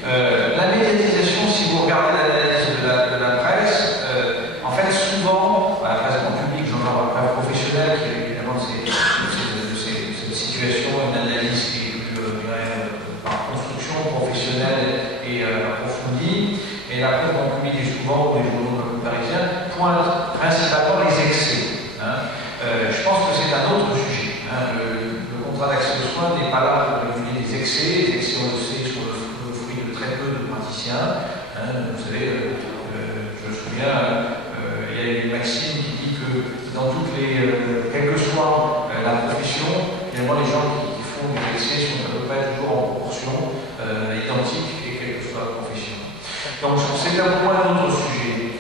La médiatisation, si vous regardez l'analyse de la presse, en fait, souvent, la presse en public, j'en parle pas professionnel, qui est évidemment cette situation, une analyse qui est plus, par construction professionnelle et approfondie, et la presse en public, et souvent, des journaux comme le Parisien, pointe principalement les excès. Hein. Je pense que c'est un autre sujet. Hein. Le contrat d'accès aux soins n'est pas là pour éliminer les excès. Les excès, on le sait, sont le fruit de très peu de praticiens. Hein. Vous savez, je me souviens, il y a une maxime qui dit que dans toutes les, quelle que soit la profession, finalement les gens qui font des excès sont à peu près toujours en proportion identique, et quelle que soit la profession. Donc c'est un point un autre sujet.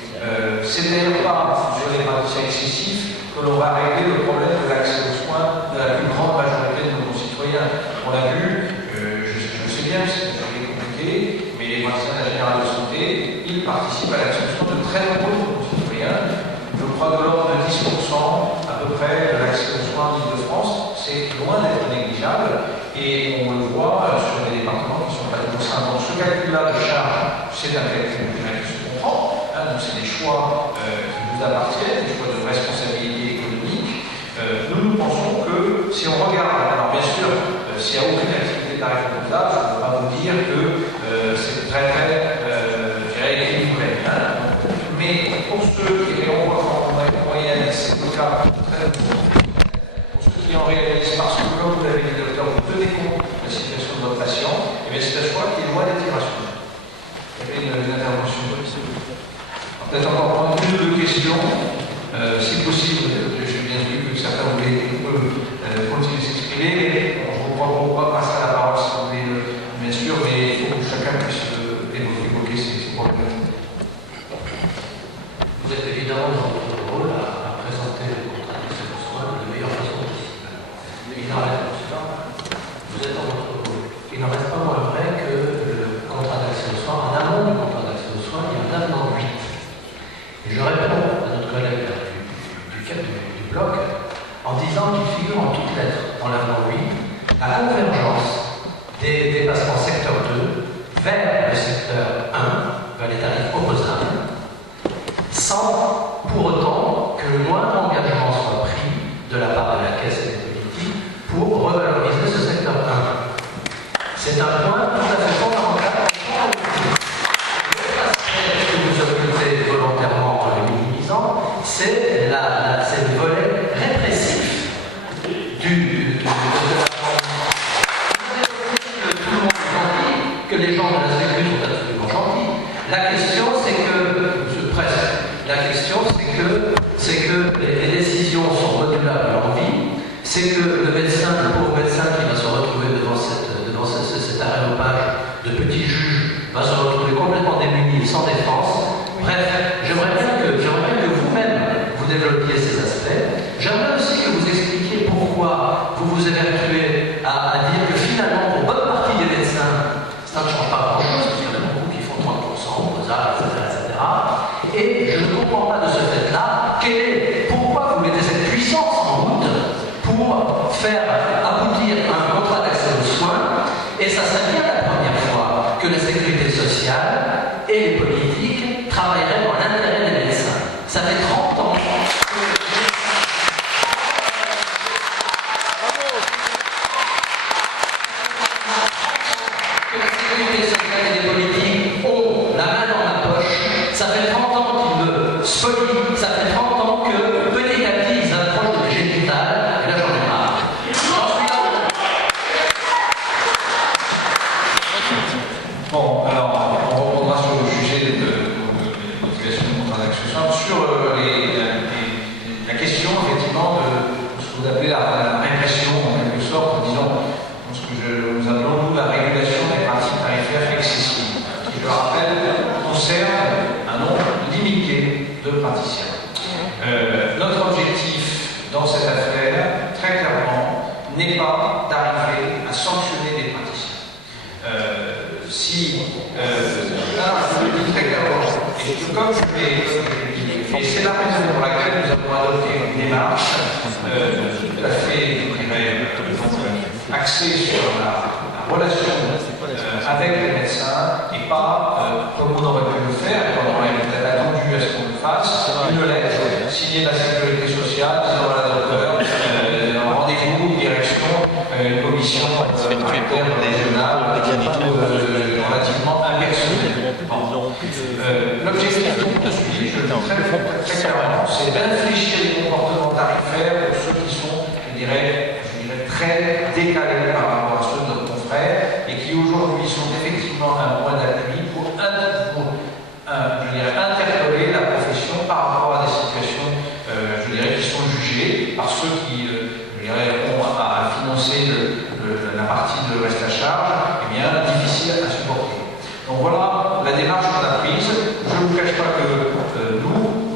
C'est d'ailleurs pas sur les praticiens excessifs que l'on va régler le problème de l'accès aux soins de la plus grande majorité de nos concitoyens. On l'a vu, je sais bien que c'est compliqué, mais les praticiens de la générale de santé, ils participent à l'accès aux soins de très nombreux de nos concitoyens. Je crois de l'ordre de 10% à peu près de l'accès aux soins d'Île-de-France. C'est loin d'être négligeable, et on le voit sur les départements qui sont pas très simples. Donc ce calcul-là de charge, c'est un calcul qui se comprend. Hein, donc c'est des choix qui nous appartiennent, des choix de responsabilité économique. Nous pensons que si on regarde, alors bien sûr, s'il n'y a aucune activité tarifaire, je ne peux pas vous dire que c'est très équilibré. Hein. Mais pour ceux qui on voit qu'en moyenne, c'est le cas très pour ceux qui en réalisent, parce que comme vous l'avez dit, docteur, vous tenez compte de la situation de votre patient, et bien c'est un choix qui est loin d'être irrationnel. Il y avait une intervention. Peut-être encore prendre une ou deux questions, si possible. J'ai bien vu que certains voulaient continuer de s'exprimer, mais on ne va pas passer la parole si vous voulez, bien sûr, mais il faut que chacun puisse évoquer ses problèmes. Vous êtes évidemment dans votre rôle à présenter le contrat d'accès aux soins de la meilleure façon possible. Il n'en reste pas. Vous êtes dans votre rôle. Il n'en reste pas moins vrai que le contrat d'accès aux soins, en amont du contrat d'accès aux soins, il y a un avenant 8. Et je réponds à notre collègue du bloc en disant qu'il c'est que le pauvre médecin qui va se retrouver devant cet aréopage de petits juges va se retrouver complètement démuni, sans défense. Bref, j'aimerais bien que vous-même vous développiez ces aspects. J'aimerais aussi que vous expliquiez pourquoi vous vous évertuez à dire que finalement, pour bonne partie des médecins, ça ne change pas grand-chose, parce qu'il y en a beaucoup qui font 30%, Mozart, etc. Et je ne comprends pas de ce fait-là pourquoi vous mettez cette puissance en route pour faire aboutir un contrat d'accès aux soins. Et ça serait bien la première fois que la sécurité sociale et les politiques travailleraient dans l'intérêt des médecins. Ça fait 30 ans que la sécurité sociale et les politiques ont la main dans la poche. Ça fait 30 ans qu'ils me spolient. Ça fait 30 ans que petit à petit ils approchent de mes génitales. Et là j'en ai marre. Bon, alors, on reprendra sur le sujet de l'utilisation de contrat d'accession, sur la question, effectivement, de ce que vous appelez la répression, en quelque sorte, disons, ce que nous appelons, nous, la régulation des pratiques tarifaires excessives, qui, je le rappelle, concerne un nombre limité de praticiens. Notre objectif dans cette affaire, très clairement, n'est pas d'arriver à sanctionner des praticiens. Je le dis très clairement, comme je l'ai dit, et c'est la raison pour laquelle nous avons adopté une démarche tout à fait, je dirais, axée sur la relation avec les médecins et pas, comme on aurait pu le faire, quand on aurait peut-être attendu à ce qu'on le fasse, une lettre signée de la sécurité sociale disant à la docteur, rendez-vous, direction, une commission paritaire régionale relativement impersonnelle. L'objectif donc de suivi, je le dis très clairement, c'est d'infléchir les comportements tarifaires pour ceux qui sont, je dirais, très décalés par rapport à ceux de nos confrères et qui aujourd'hui sont effectivement un point d'appui pour interpeller la profession par rapport à des situations, qui sont jugées par ceux qui, ont à financer la partie de reste à charge, difficile à supporter. Donc voilà la démarche qu'on a prise. Je ne vous cache pas que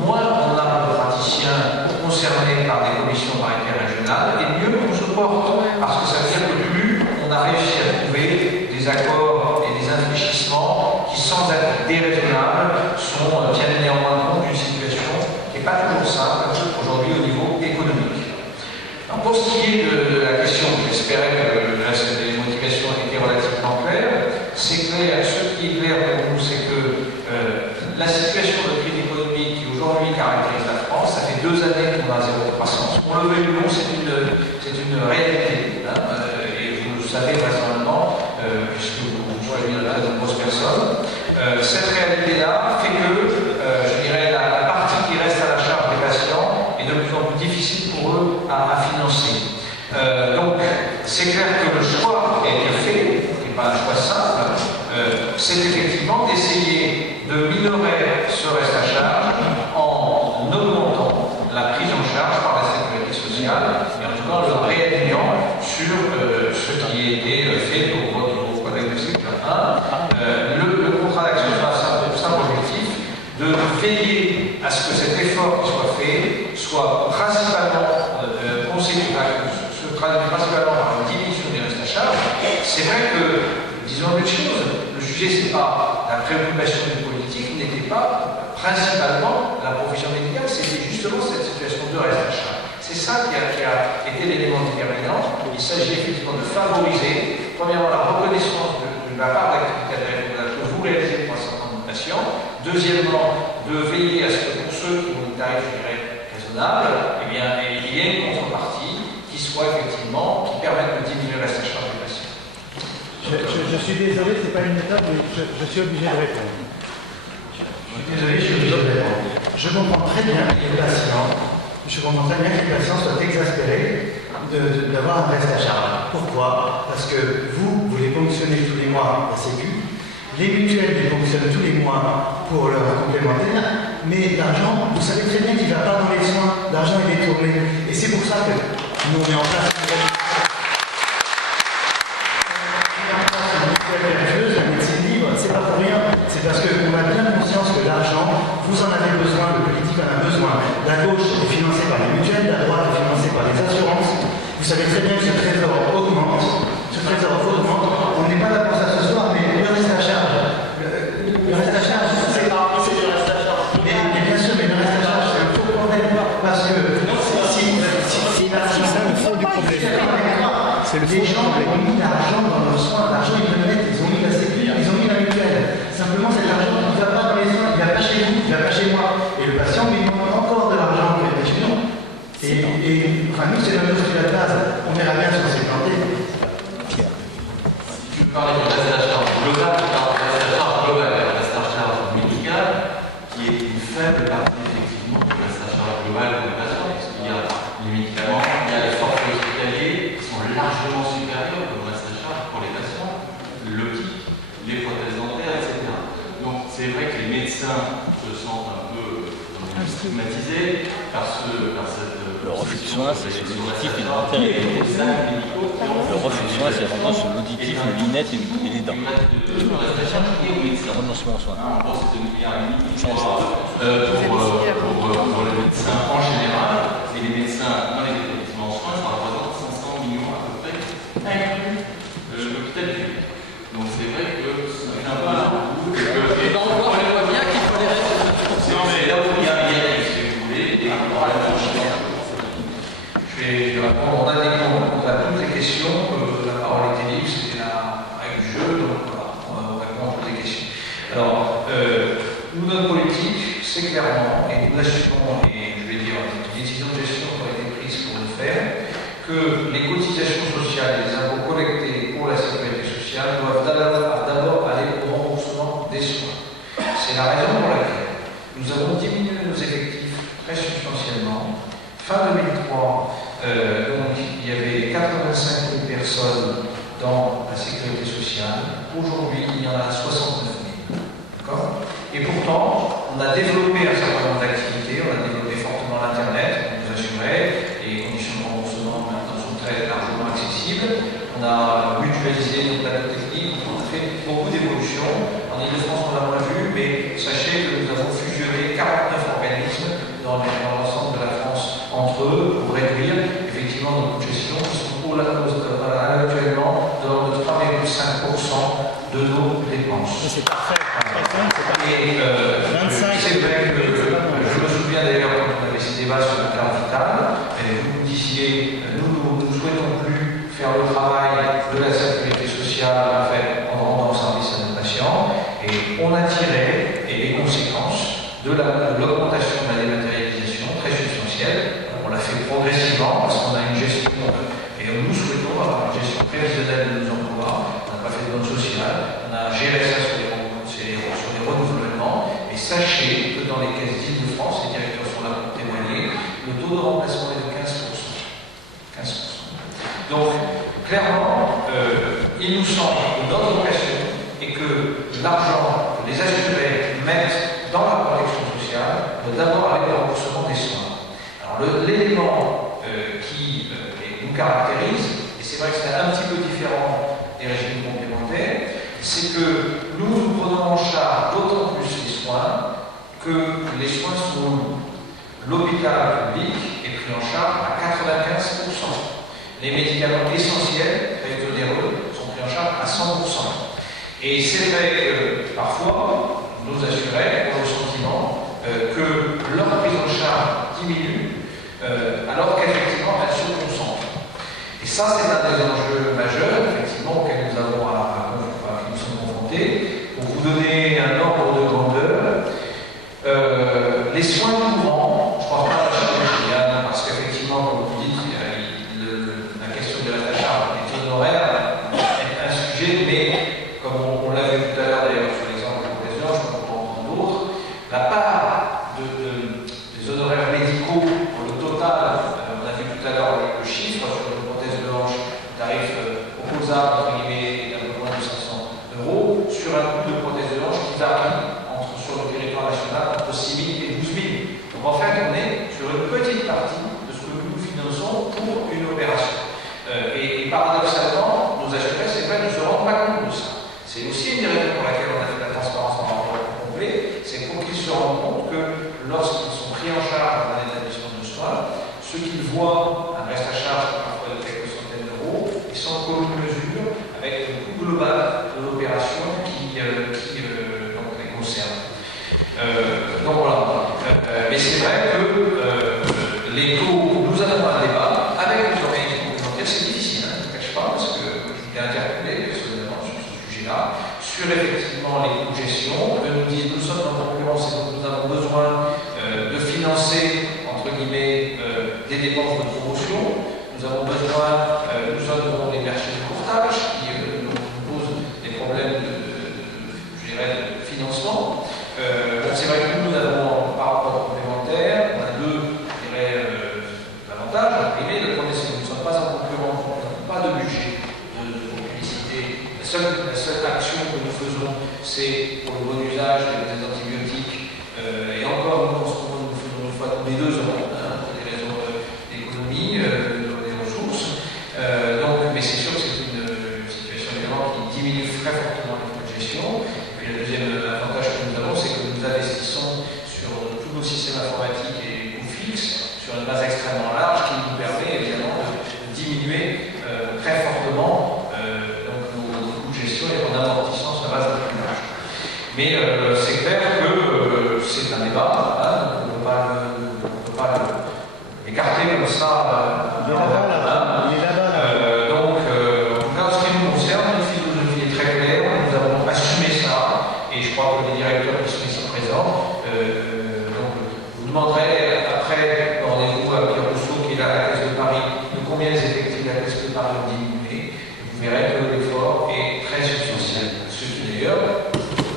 moins on a de praticiens concernés par des commissions paritaires régionales, et mieux on se porte, parce que ça veut dire que plus on a réussi à trouver des accords et des infléchissements qui, sans être déraisonnables, tiennent néanmoins compte d'une situation qui n'est pas toujours simple aujourd'hui au niveau économique. Alors, pour ce qui est de la question, j'espérais que les motivations étaient relativement claires. C'est clair, ce qui est clair pour nous, c'est que la situation de crise économique qui aujourd'hui caractérise la France, ça fait 2 années qu'on a zéro croissance. On le veut ou non, c'est une réalité. Et vous le savez vraisemblablement, puisque vous voyez là de nombreuses personnes. Cette réalité-là fait que, la partie qui reste à la charge des patients est de plus en plus difficile pour eux à financer. Donc, c'est clair que le choix qui a été fait, qui n'est pas un choix simple, c'est effectivement d'essayer de minorer ce reste à charge en augmentant la prise en charge par la sécurité sociale et en tout cas en le réalignant sur ce qui a été fait pour vos collègues du secteur 1. Le contrat d'action a un simple objectif de veiller à ce que cet effort qui soit fait soit principalement se traduit principalement par une diminution des restes à charge. C'est vrai que, disons une chose, le sujet, c'est pas la préoccupation du politique, n'était pas principalement la profession médicale, c'était justement cette situation de reste à charge. C'est ça qui a été l'élément déterminant. Il s'agit effectivement de favoriser, premièrement, la reconnaissance de la part d'activité que vous réalisez pour un certain nombre de patients. Deuxièmement, de veiller à ce que pour ceux qui ont une tarif, raisonnable, il y ait une contrepartie qui soit effectivement, qui permette de diminuer le reste à charge des patients. Je suis désolé, ce n'est pas une méthode, mais je suis obligé de répondre. Je suis obligé de répondre. Je comprends très bien que les patients soient exaspérés d'avoir un reste à charge. Pourquoi? Parce que vous les ponctionnez tous les mois la Sécu, les mutuelles les ponctionnent tous les mois pour leur complémentaire, mais l'argent, vous savez très bien qu'il ne va pas dans les soins, l'argent il est tourné. Et c'est pour ça que Nous, on met en place une mutuelle vertueuse, la médecine libre, c'est pas pour rien. C'est parce qu'on a bien conscience que l'argent, vous en avez besoin, le politique en a besoin. La gauche est financée par les mutuelles, la droite est financée par les assurances. Vous savez très bien que ce trésor augmente. On n'est pas là pour ça ce soir, mais le reste à charge. Le reste à charge, c'est du reste à charge. Mais bien sûr, mais le reste à charge, c'est un faux problème. Parce que si l'argent, c'est le fond du problème. Les gens ont mis l'argent dans leurs soins. L'argent, ils le mettent, ils ont mis la sécu, ils ont mis la mutuelle. Simplement, cet argent ne va pas dans les soins, il ne va pas chez vous, il ne va pas chez moi. Et le patient lui demande encore de l'argent pour être chez nous. Enfin, nous, c'est notre postulat de base. On verra bien si on s'est planté. Tu parlais du reste à charge global, tu parles du reste à charge global, le reste à charge médical, qui est une faible partie effectivement du reste à charge global pour les patients, parce qu'il y a les médicaments, il y a les forfaits hospitaliers qui sont largement supérieurs au reste à charge pour les patients, l'optique, les prothèses dentaires, etc. Donc c'est vrai que les médecins se sentent un peu stigmatisés par cette. Le refus de soins, c'est sur l'auditif et le dentaire. Le refus de soins, c'est vraiment sur l'auditif, le lunette et les dents. Le renoncement aux soins. En gros, c'est 2,5 milliards pour les médecins en général, et les médecins dans les établissements en soins, ça représente 500 millions à peu près, inclus l'hôpital public. Donc c'est vrai que ça fait un peu beaucoup. Et ben on voit bien qu'il faut les règles. C'est là où il y a un lien, si vous voulez, et Je vais répondre on a toutes les questions. La parole était libre, c'était la règle du jeu, donc voilà, on va répondre à toutes les questions. Alors, nous, notre politique, c'est clairement, et nous l'assumons, et je vais dire, les décisions de gestion qui ont été prises pour le faire, que les cotisations sociales et les impôts collectés pour la sécurité sociale doivent d'abord aller au remboursement des soins. C'est la raison pour laquelle nous avons diminué nos effectifs très substantiellement. Fin 2003, donc, il y avait 85 000 personnes dans la sécurité sociale. Aujourd'hui, il y en a 69 000. D'accord ? Et pourtant, on a développé un certain nombre d'activités, on a développé fortement l'Internet, on nous assurait, les conditions de remboursement maintenant sont très largement accessibles. On a mutualisé nos plateaux techniques, on a fait beaucoup d'évolutions. En Ile-de-France, on l'a moins vu, mais sachez que nous avons fusionné 49 organismes dans l'ensemble de la France entre eux pour réduire effectivement nos coûts de gestion qui sont actuellement de l'ordre de 3,5% de nos dépenses. C'est parfait. Et c'est vrai que je me souviens d'ailleurs quand on avait ces débats sur la carte vitale, vous disiez nous ne souhaitons plus faire le travail de la sécurité sociale en fait, en rendant service à nos patients, et on a tiré les conséquences de l'augmentation de la dématérialisation très substantielle. On l'a fait progressivement parce qu'on a une gestion, et nous souhaitons avoir une gestion prévisionnelle de nos emplois. On n'a pas fait de bonne sociale, on a géré ça sur les renouvellements. Et sachez que dans les caisses d'Île-de-France, les directeurs sont là pour témoigner, le taux de remplacement est de 15%. 15%. Donc, clairement, il nous semble que notre vocation est que l'argent que les assurés mettent dans la protection sociale doit d'abord aller au remboursement des soins. Alors, l'élément qui nous caractérise, et c'est vrai que c'est un petit peu différent des régimes complémentaires, c'est que nous prenons en charge d'autant plus les soins que les soins sont lourds. L'hôpital public est pris en charge à 95%. Les médicaments essentiels, très onéreux, sont pris en charge à 100%. Et c'est vrai que parfois, nos assurés ont le sentiment que leur prise en charge diminue alors qu'effectivement elle se concentre. Et ça, c'est un des enjeux majeurs, effectivement, auxquels nous avons qui nous sommes confrontés. Pour vous donner un ordre de grandeur, les soins courants, je ne pense pas à la chirurgie, parce qu'effectivement, comme vous dites, la question de la charge est honoraire, est un sujet, mais comme on l'a vu tout à l'heure d'ailleurs sur l'exemple de prothèse de hanche, je peux en prendre d'autres, la part des honoraires médicaux pour le total, on a vu tout à l'heure le chiffre sur une prothèse de hanche, tarif opposable, entre guillemets, d'un peu moins de 500 € sur un coût de prothèse de hanche qui varie sur le territoire national entre 6 000 et 12 000. Donc en fait, on est sur une petite partie de ce que nous finançons pour pour une opération. Et paradoxalement, nos assurés, c'est vrai, ne se rendent pas compte de ça. C'est aussi une des raisons pour laquelle on a fait la transparence en rapport complet, c'est pour qu'ils se rendent compte que lorsqu'ils sont pris en charge dans un établissement de soins, ceux qu'ils voient un reste à charge parfois de quelques centaines d'euros, ils sont en commune mesure avec le coût global de l'opération qui donc, les concerne. Donc voilà. Mais c'est vrai que nous avons un débat avec les organismes complémentaires, c'est difficile, hein, je ne cache pas, parce que je suis interpellé personnellement sur ce sujet-là, sur effectivement les coûts de gestion. Eux nous disent nous sommes en concurrence et donc nous avons besoin de financer, entre guillemets, des dépenses de promotion. Nous avons besoin, nous avons des marchés de courtage qui nous posent des problèmes de financement. C'est vrai que nous avons par rapport complémentaire, on a deux, je dirais, avantages. Le premier, c'est que nous ne sommes pas en concurrence, nous n'avons pas de budget de publicité. La seule action que nous faisons, c'est pour le bon usage des antibiotiques. Et encore, nous, en ce moment, nous faisons une fois tous les 2 ans, pour des raisons d'économie, des ressources. Mais c'est sûr que c'est une situation évidemment qui diminue très fortement les coûts de gestion. Et puis le deuxième avantage que nous avons, c'est que nous investissons sur tous nos systèmes informatiques et coûts fixes sur une base extrêmement large qui nous permet évidemment de diminuer très fortement nos coûts de gestion et en amortissant sur la base plus large. Mais c'est clair que c'est un débat, hein, on ne peut pas l'écarter comme ça. Donc, en tout cas, en ce qui nous concerne, notre philosophie est très claire, nous avons assumé ça, et je crois que les directeurs qui sont ici présents, donc, vous demanderez après, rendez-vous à Pierre Rousseau, qui est là à la Caisse de Paris, de combien les effectifs de la Caisse de Paris ont diminué. Vous verrez que l'effort est très substantiel. Ce qui d'ailleurs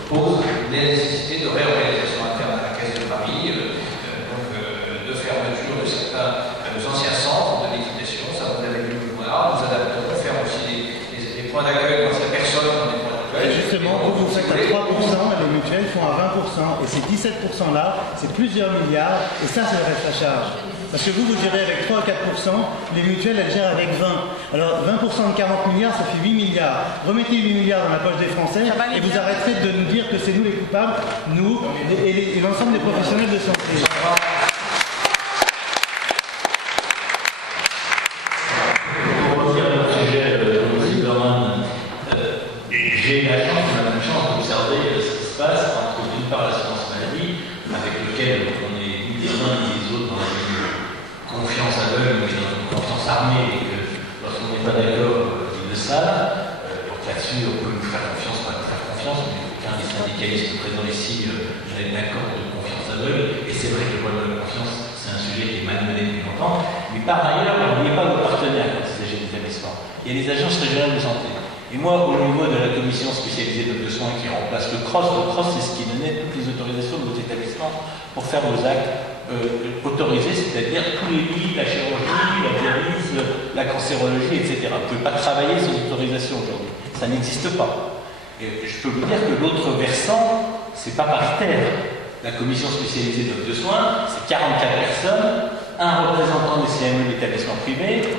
pose les nécessités de réorganisation interne à la Caisse de Paris, de fermeture de certains anciens centres de liquidation, ça vous avez vu le voir, nous adapterons, faire aussi des points d'accueil quand il n'y a personne dans les points d'accueil. Justement, vous faites à 3%, les mutuelles font à 20%, et ces 17%-là, c'est plusieurs milliards, et ça, c'est le reste à charge. Parce que vous gérez avec 3 ou 4%, les mutuelles, elles gèrent avec 20. Alors 20% de 40 milliards, ça fait 8 milliards. Remettez 8 milliards dans la poche des Français, et vous arrêterez de nous dire que c'est nous les coupables, nous, et l'ensemble des professionnels de santé. J'ai la chance d'observer ce qui se passe entre d'une part l'assurance maladie, avec lequel on est ni les uns ni les autres dans une confiance aveugle, mais dans une confiance armée, et que lorsqu'on n'est pas d'accord, ils le savent. Donc là-dessus, on peut nous faire confiance, pas nous faire confiance, mais aucun des syndicalistes présents ici n'a d'accord de confiance aveugle. Et c'est vrai que le problème de la confiance, c'est un sujet qui est malmené depuis longtemps. Mais par ailleurs, n'oubliez pas vos partenaires quand il s'agit des établissements. Il y a les agences régionales de santé. Et moi, au niveau de la commission spécialisée de soins qui remplace le CROSS, c'est ce qui donnait toutes les autorisations de vos établissements pour faire vos actes autorisés, c'est-à-dire tous les lits, la chirurgie, la dialyse, la cancérologie, etc. Vous ne pouvez pas travailler sans autorisation aujourd'hui. Ça n'existe pas. Et je peux vous dire que l'autre versant, c'est pas paritaire. La commission spécialisée de soins, c'est 44 personnes, un représentant des CME d'établissements privés,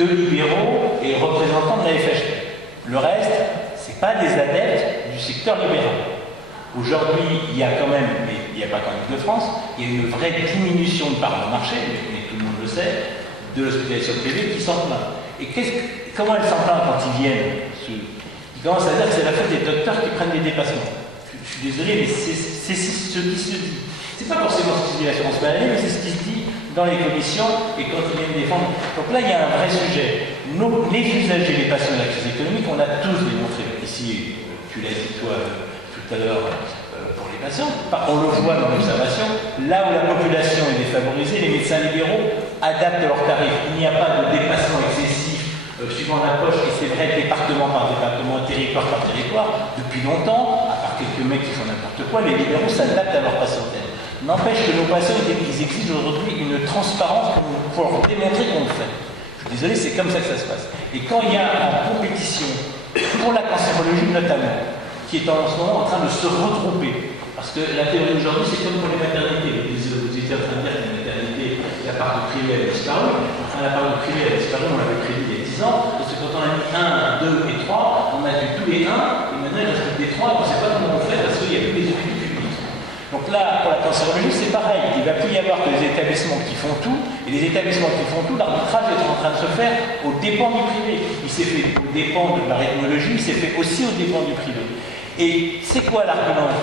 2 libéraux et représentant de la FHP. Le reste, ce n'est pas des adeptes du secteur libéral. Aujourd'hui, il y a quand même, mais il n'y a pas qu'en Ile-de-France, il y a une vraie diminution de part de marché, mais tout le monde le sait, de l'hospitalisation privée qui s'en plaint. Et comment elle s'en plaint quand ils viennent? Ils commencent à dire que c'est la faute des docteurs qui prennent des dépassements. Je suis désolé, mais c'est ce qui se dit. C'est pas forcément ce qui se dit à l'assurance maladie, mais c'est ce qui se dit dans les commissions et quand ils viennent défendre. Donc là, il y a un vrai sujet. Les usagers, les patients de la crise économique, on a tous démontré. Ici, tu l'as dit toi tout à l'heure pour les patients, on le voit dans l'observation, là où la population est défavorisée, les médecins libéraux adaptent leurs tarifs. Il n'y a pas de dépassement excessif suivant la poche, et c'est vrai département par département, territoire par territoire, depuis longtemps, à part quelques mecs qui font n'importe quoi, les libéraux s'adaptent à leur patientèle. N'empêche que nos patients, ils exigent aujourd'hui une transparence pour leur démontrer qu'on le fait. Je suis désolé, c'est comme ça que ça se passe. Et quand il y a en compétition, pour la cancérologie notamment, qui est en ce moment en train de se regrouper, parce que la théorie d'aujourd'hui, c'est comme pour les maternités. Vous étiez en train de dire que les maternités, la part de privé, elle a disparu. Enfin, la parole privée a disparu, on l'avait prévu il y a 10 ans, parce que quand on a mis 1, 2 et 3, on a vu tous les 1, et maintenant il reste des 3, et on ne sait pas comment on fait parce qu'il n'y a plus les études publiques. Donc là, pour la cancérologie, c'est pareil. Il ne va plus y avoir que les établissements qui font tout, et les établissements qui font tout, l'arbitrage est en train de se faire aux dépens du privé. Il s'est fait aux dépens de la rythmologie, il s'est fait aussi aux dépens du privé. Et c'est quoi l'argument?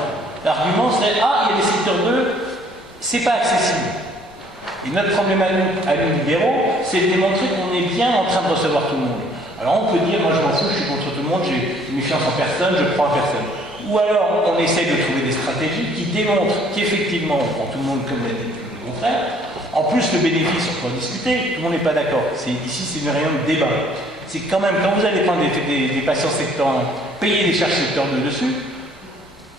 L'argument, c'est « Ah, il y a des secteurs 2, c'est pas accessible ». Et notre problème à nous libéraux, c'est de démontrer qu'on est bien en train de recevoir tout le monde. Alors on peut dire, moi je m'en fous, je suis contre tout le monde, j'ai une méfiance en personne, je crois en personne. Ou alors on essaie de trouver des stratégies qui démontrent qu'effectivement on prend tout le monde comme l'a dit le confrère. En plus le bénéfice, on peut en discuter, tout le monde n'est pas d'accord. Ici c'est une réunion de débat. C'est quand même, quand vous allez prendre des patients secteur 1, payer les charges secteur 2 dessus,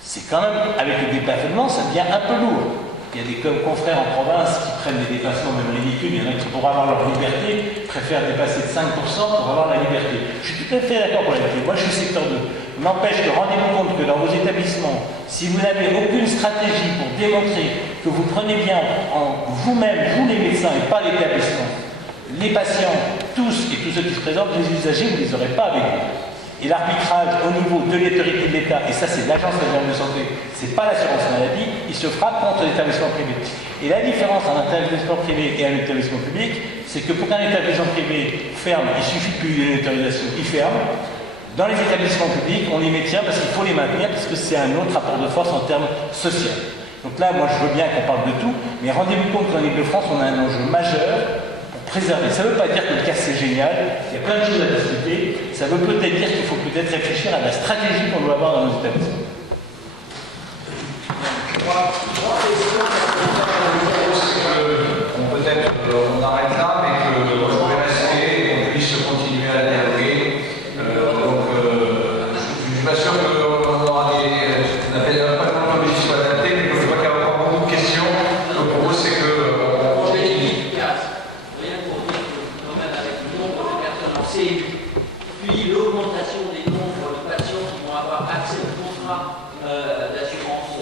c'est quand même, avec le déplafonnement, ça devient un peu lourd. Il y a des confrères en province qui prennent des dépassements même ridicules. Il y en a qui, pour avoir leur liberté, préfèrent dépasser de 5% pour avoir la liberté. Je suis tout à fait d'accord pour la liberté. Moi, je suis secteur 2. N'empêche que rendez-vous compte que dans vos établissements, si vous n'avez aucune stratégie pour démontrer que vous prenez bien en vous-même, vous les médecins et pas l'établissement, les patients, tous et tous ceux qui se présentent, les usagers, vous ne les aurez pas avec vous. Et l'arbitrage au niveau de l'autorité de l'État, et ça c'est l'Agence nationale de santé, c'est pas l'assurance maladie, il se fera contre l'établissement privé. Et la différence entre un établissement privé et un établissement public, c'est que pour qu'un établissement privé ferme, il suffit de lui donner une autorisation, il ferme. Dans les établissements publics, on les maintient parce qu'il faut les maintenir, parce que c'est un autre rapport de force en termes sociaux. Donc là, moi je veux bien qu'on parle de tout, mais rendez-vous compte qu'en Ile-de-France, on a un enjeu majeur. Préserver. Ça ne veut pas dire que le cas c'est génial, il y a plein de choses à discuter, ça veut peut-être dire qu'il faut peut-être réfléchir à la stratégie qu'on doit avoir dans nos établissements. On arrête là, mais que vous pouvez rester et qu'on puisse continuer à dialoguer. Je suis pas sûr qu'on aura pas de logique soit adapté, mais je vois qu'il y a encore beaucoup de questions. Donc pour vous, c'est que puis l'augmentation des nombres de patients qui vont avoir accès au contrat d'assurance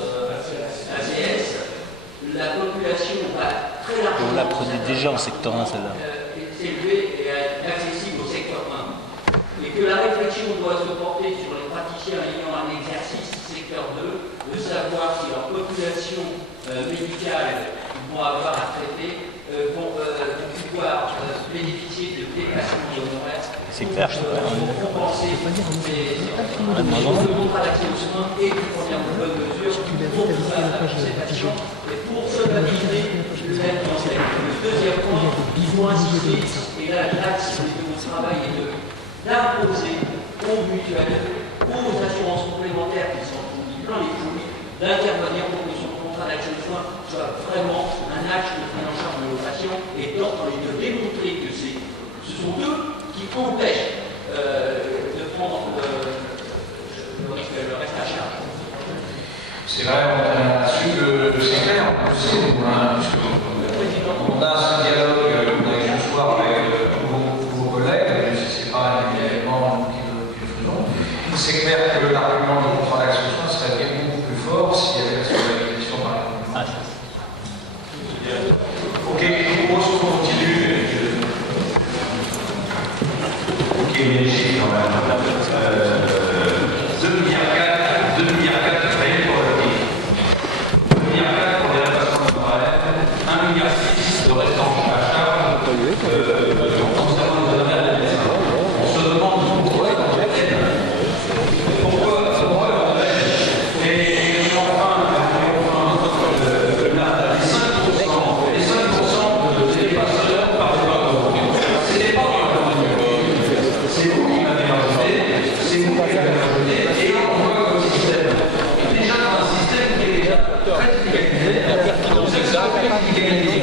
ACS, la population va très largement. On la prenait déjà en secteur 1, celle-là. S'élever et être accessible au secteur 1. Et que la réflexion doit se porter sur les praticiens ayant un exercice secteur 2, de savoir si leur population médicale qu'ils vont avoir à traiter vont pouvoir bénéficier de déplacements honoraires. C'est clair, je sais pas. Pour compenser le contrat d'accès aux soins et du première bonne mesure pour ces patients. Et pour solvabiliser le deuxième point, il faut insister, et là l'axe de mon travail est d'imposer aux mutuelles, aux assurances complémentaires qui sont plein les couilles, d'intervenir pour que son contrat d'accès aux soins soit vraiment un acte de prise en charge de nos patients et de démontrer que ce sont eux qui empêchent de prendre le reste à charge. c'est vrai, on a su que c'est clair, on a ce dialogue qu'on a eu ce soir avec tous vos collègues, même si ce n'est pas un élément qui le faisons. C'est clair que l'argument du contrat d'accès aux soins serait beaucoup plus fort s'il y avait la solvabilisation par la communauté. Ok, je propose qu'on continue. Ok, les chiffres quand même. 2,4 milliards créés pour le pays. 2,4 milliards pour les remplacements de honoraires, 1,6 milliard de restant à charge concernant les honoraires de médecins. On se demande pourquoi on fait. Pourquoi on fait. Et enfin, les 5% des dépasseurs par le bateau. Ce n'est pas c'est vous qui m'avez rajouté, c'est vous qui m'avez rajouté, et on voit comme système. Déjà dans un système qui est déjà très inégalisé, vous êtes sur le fait d'inégalité,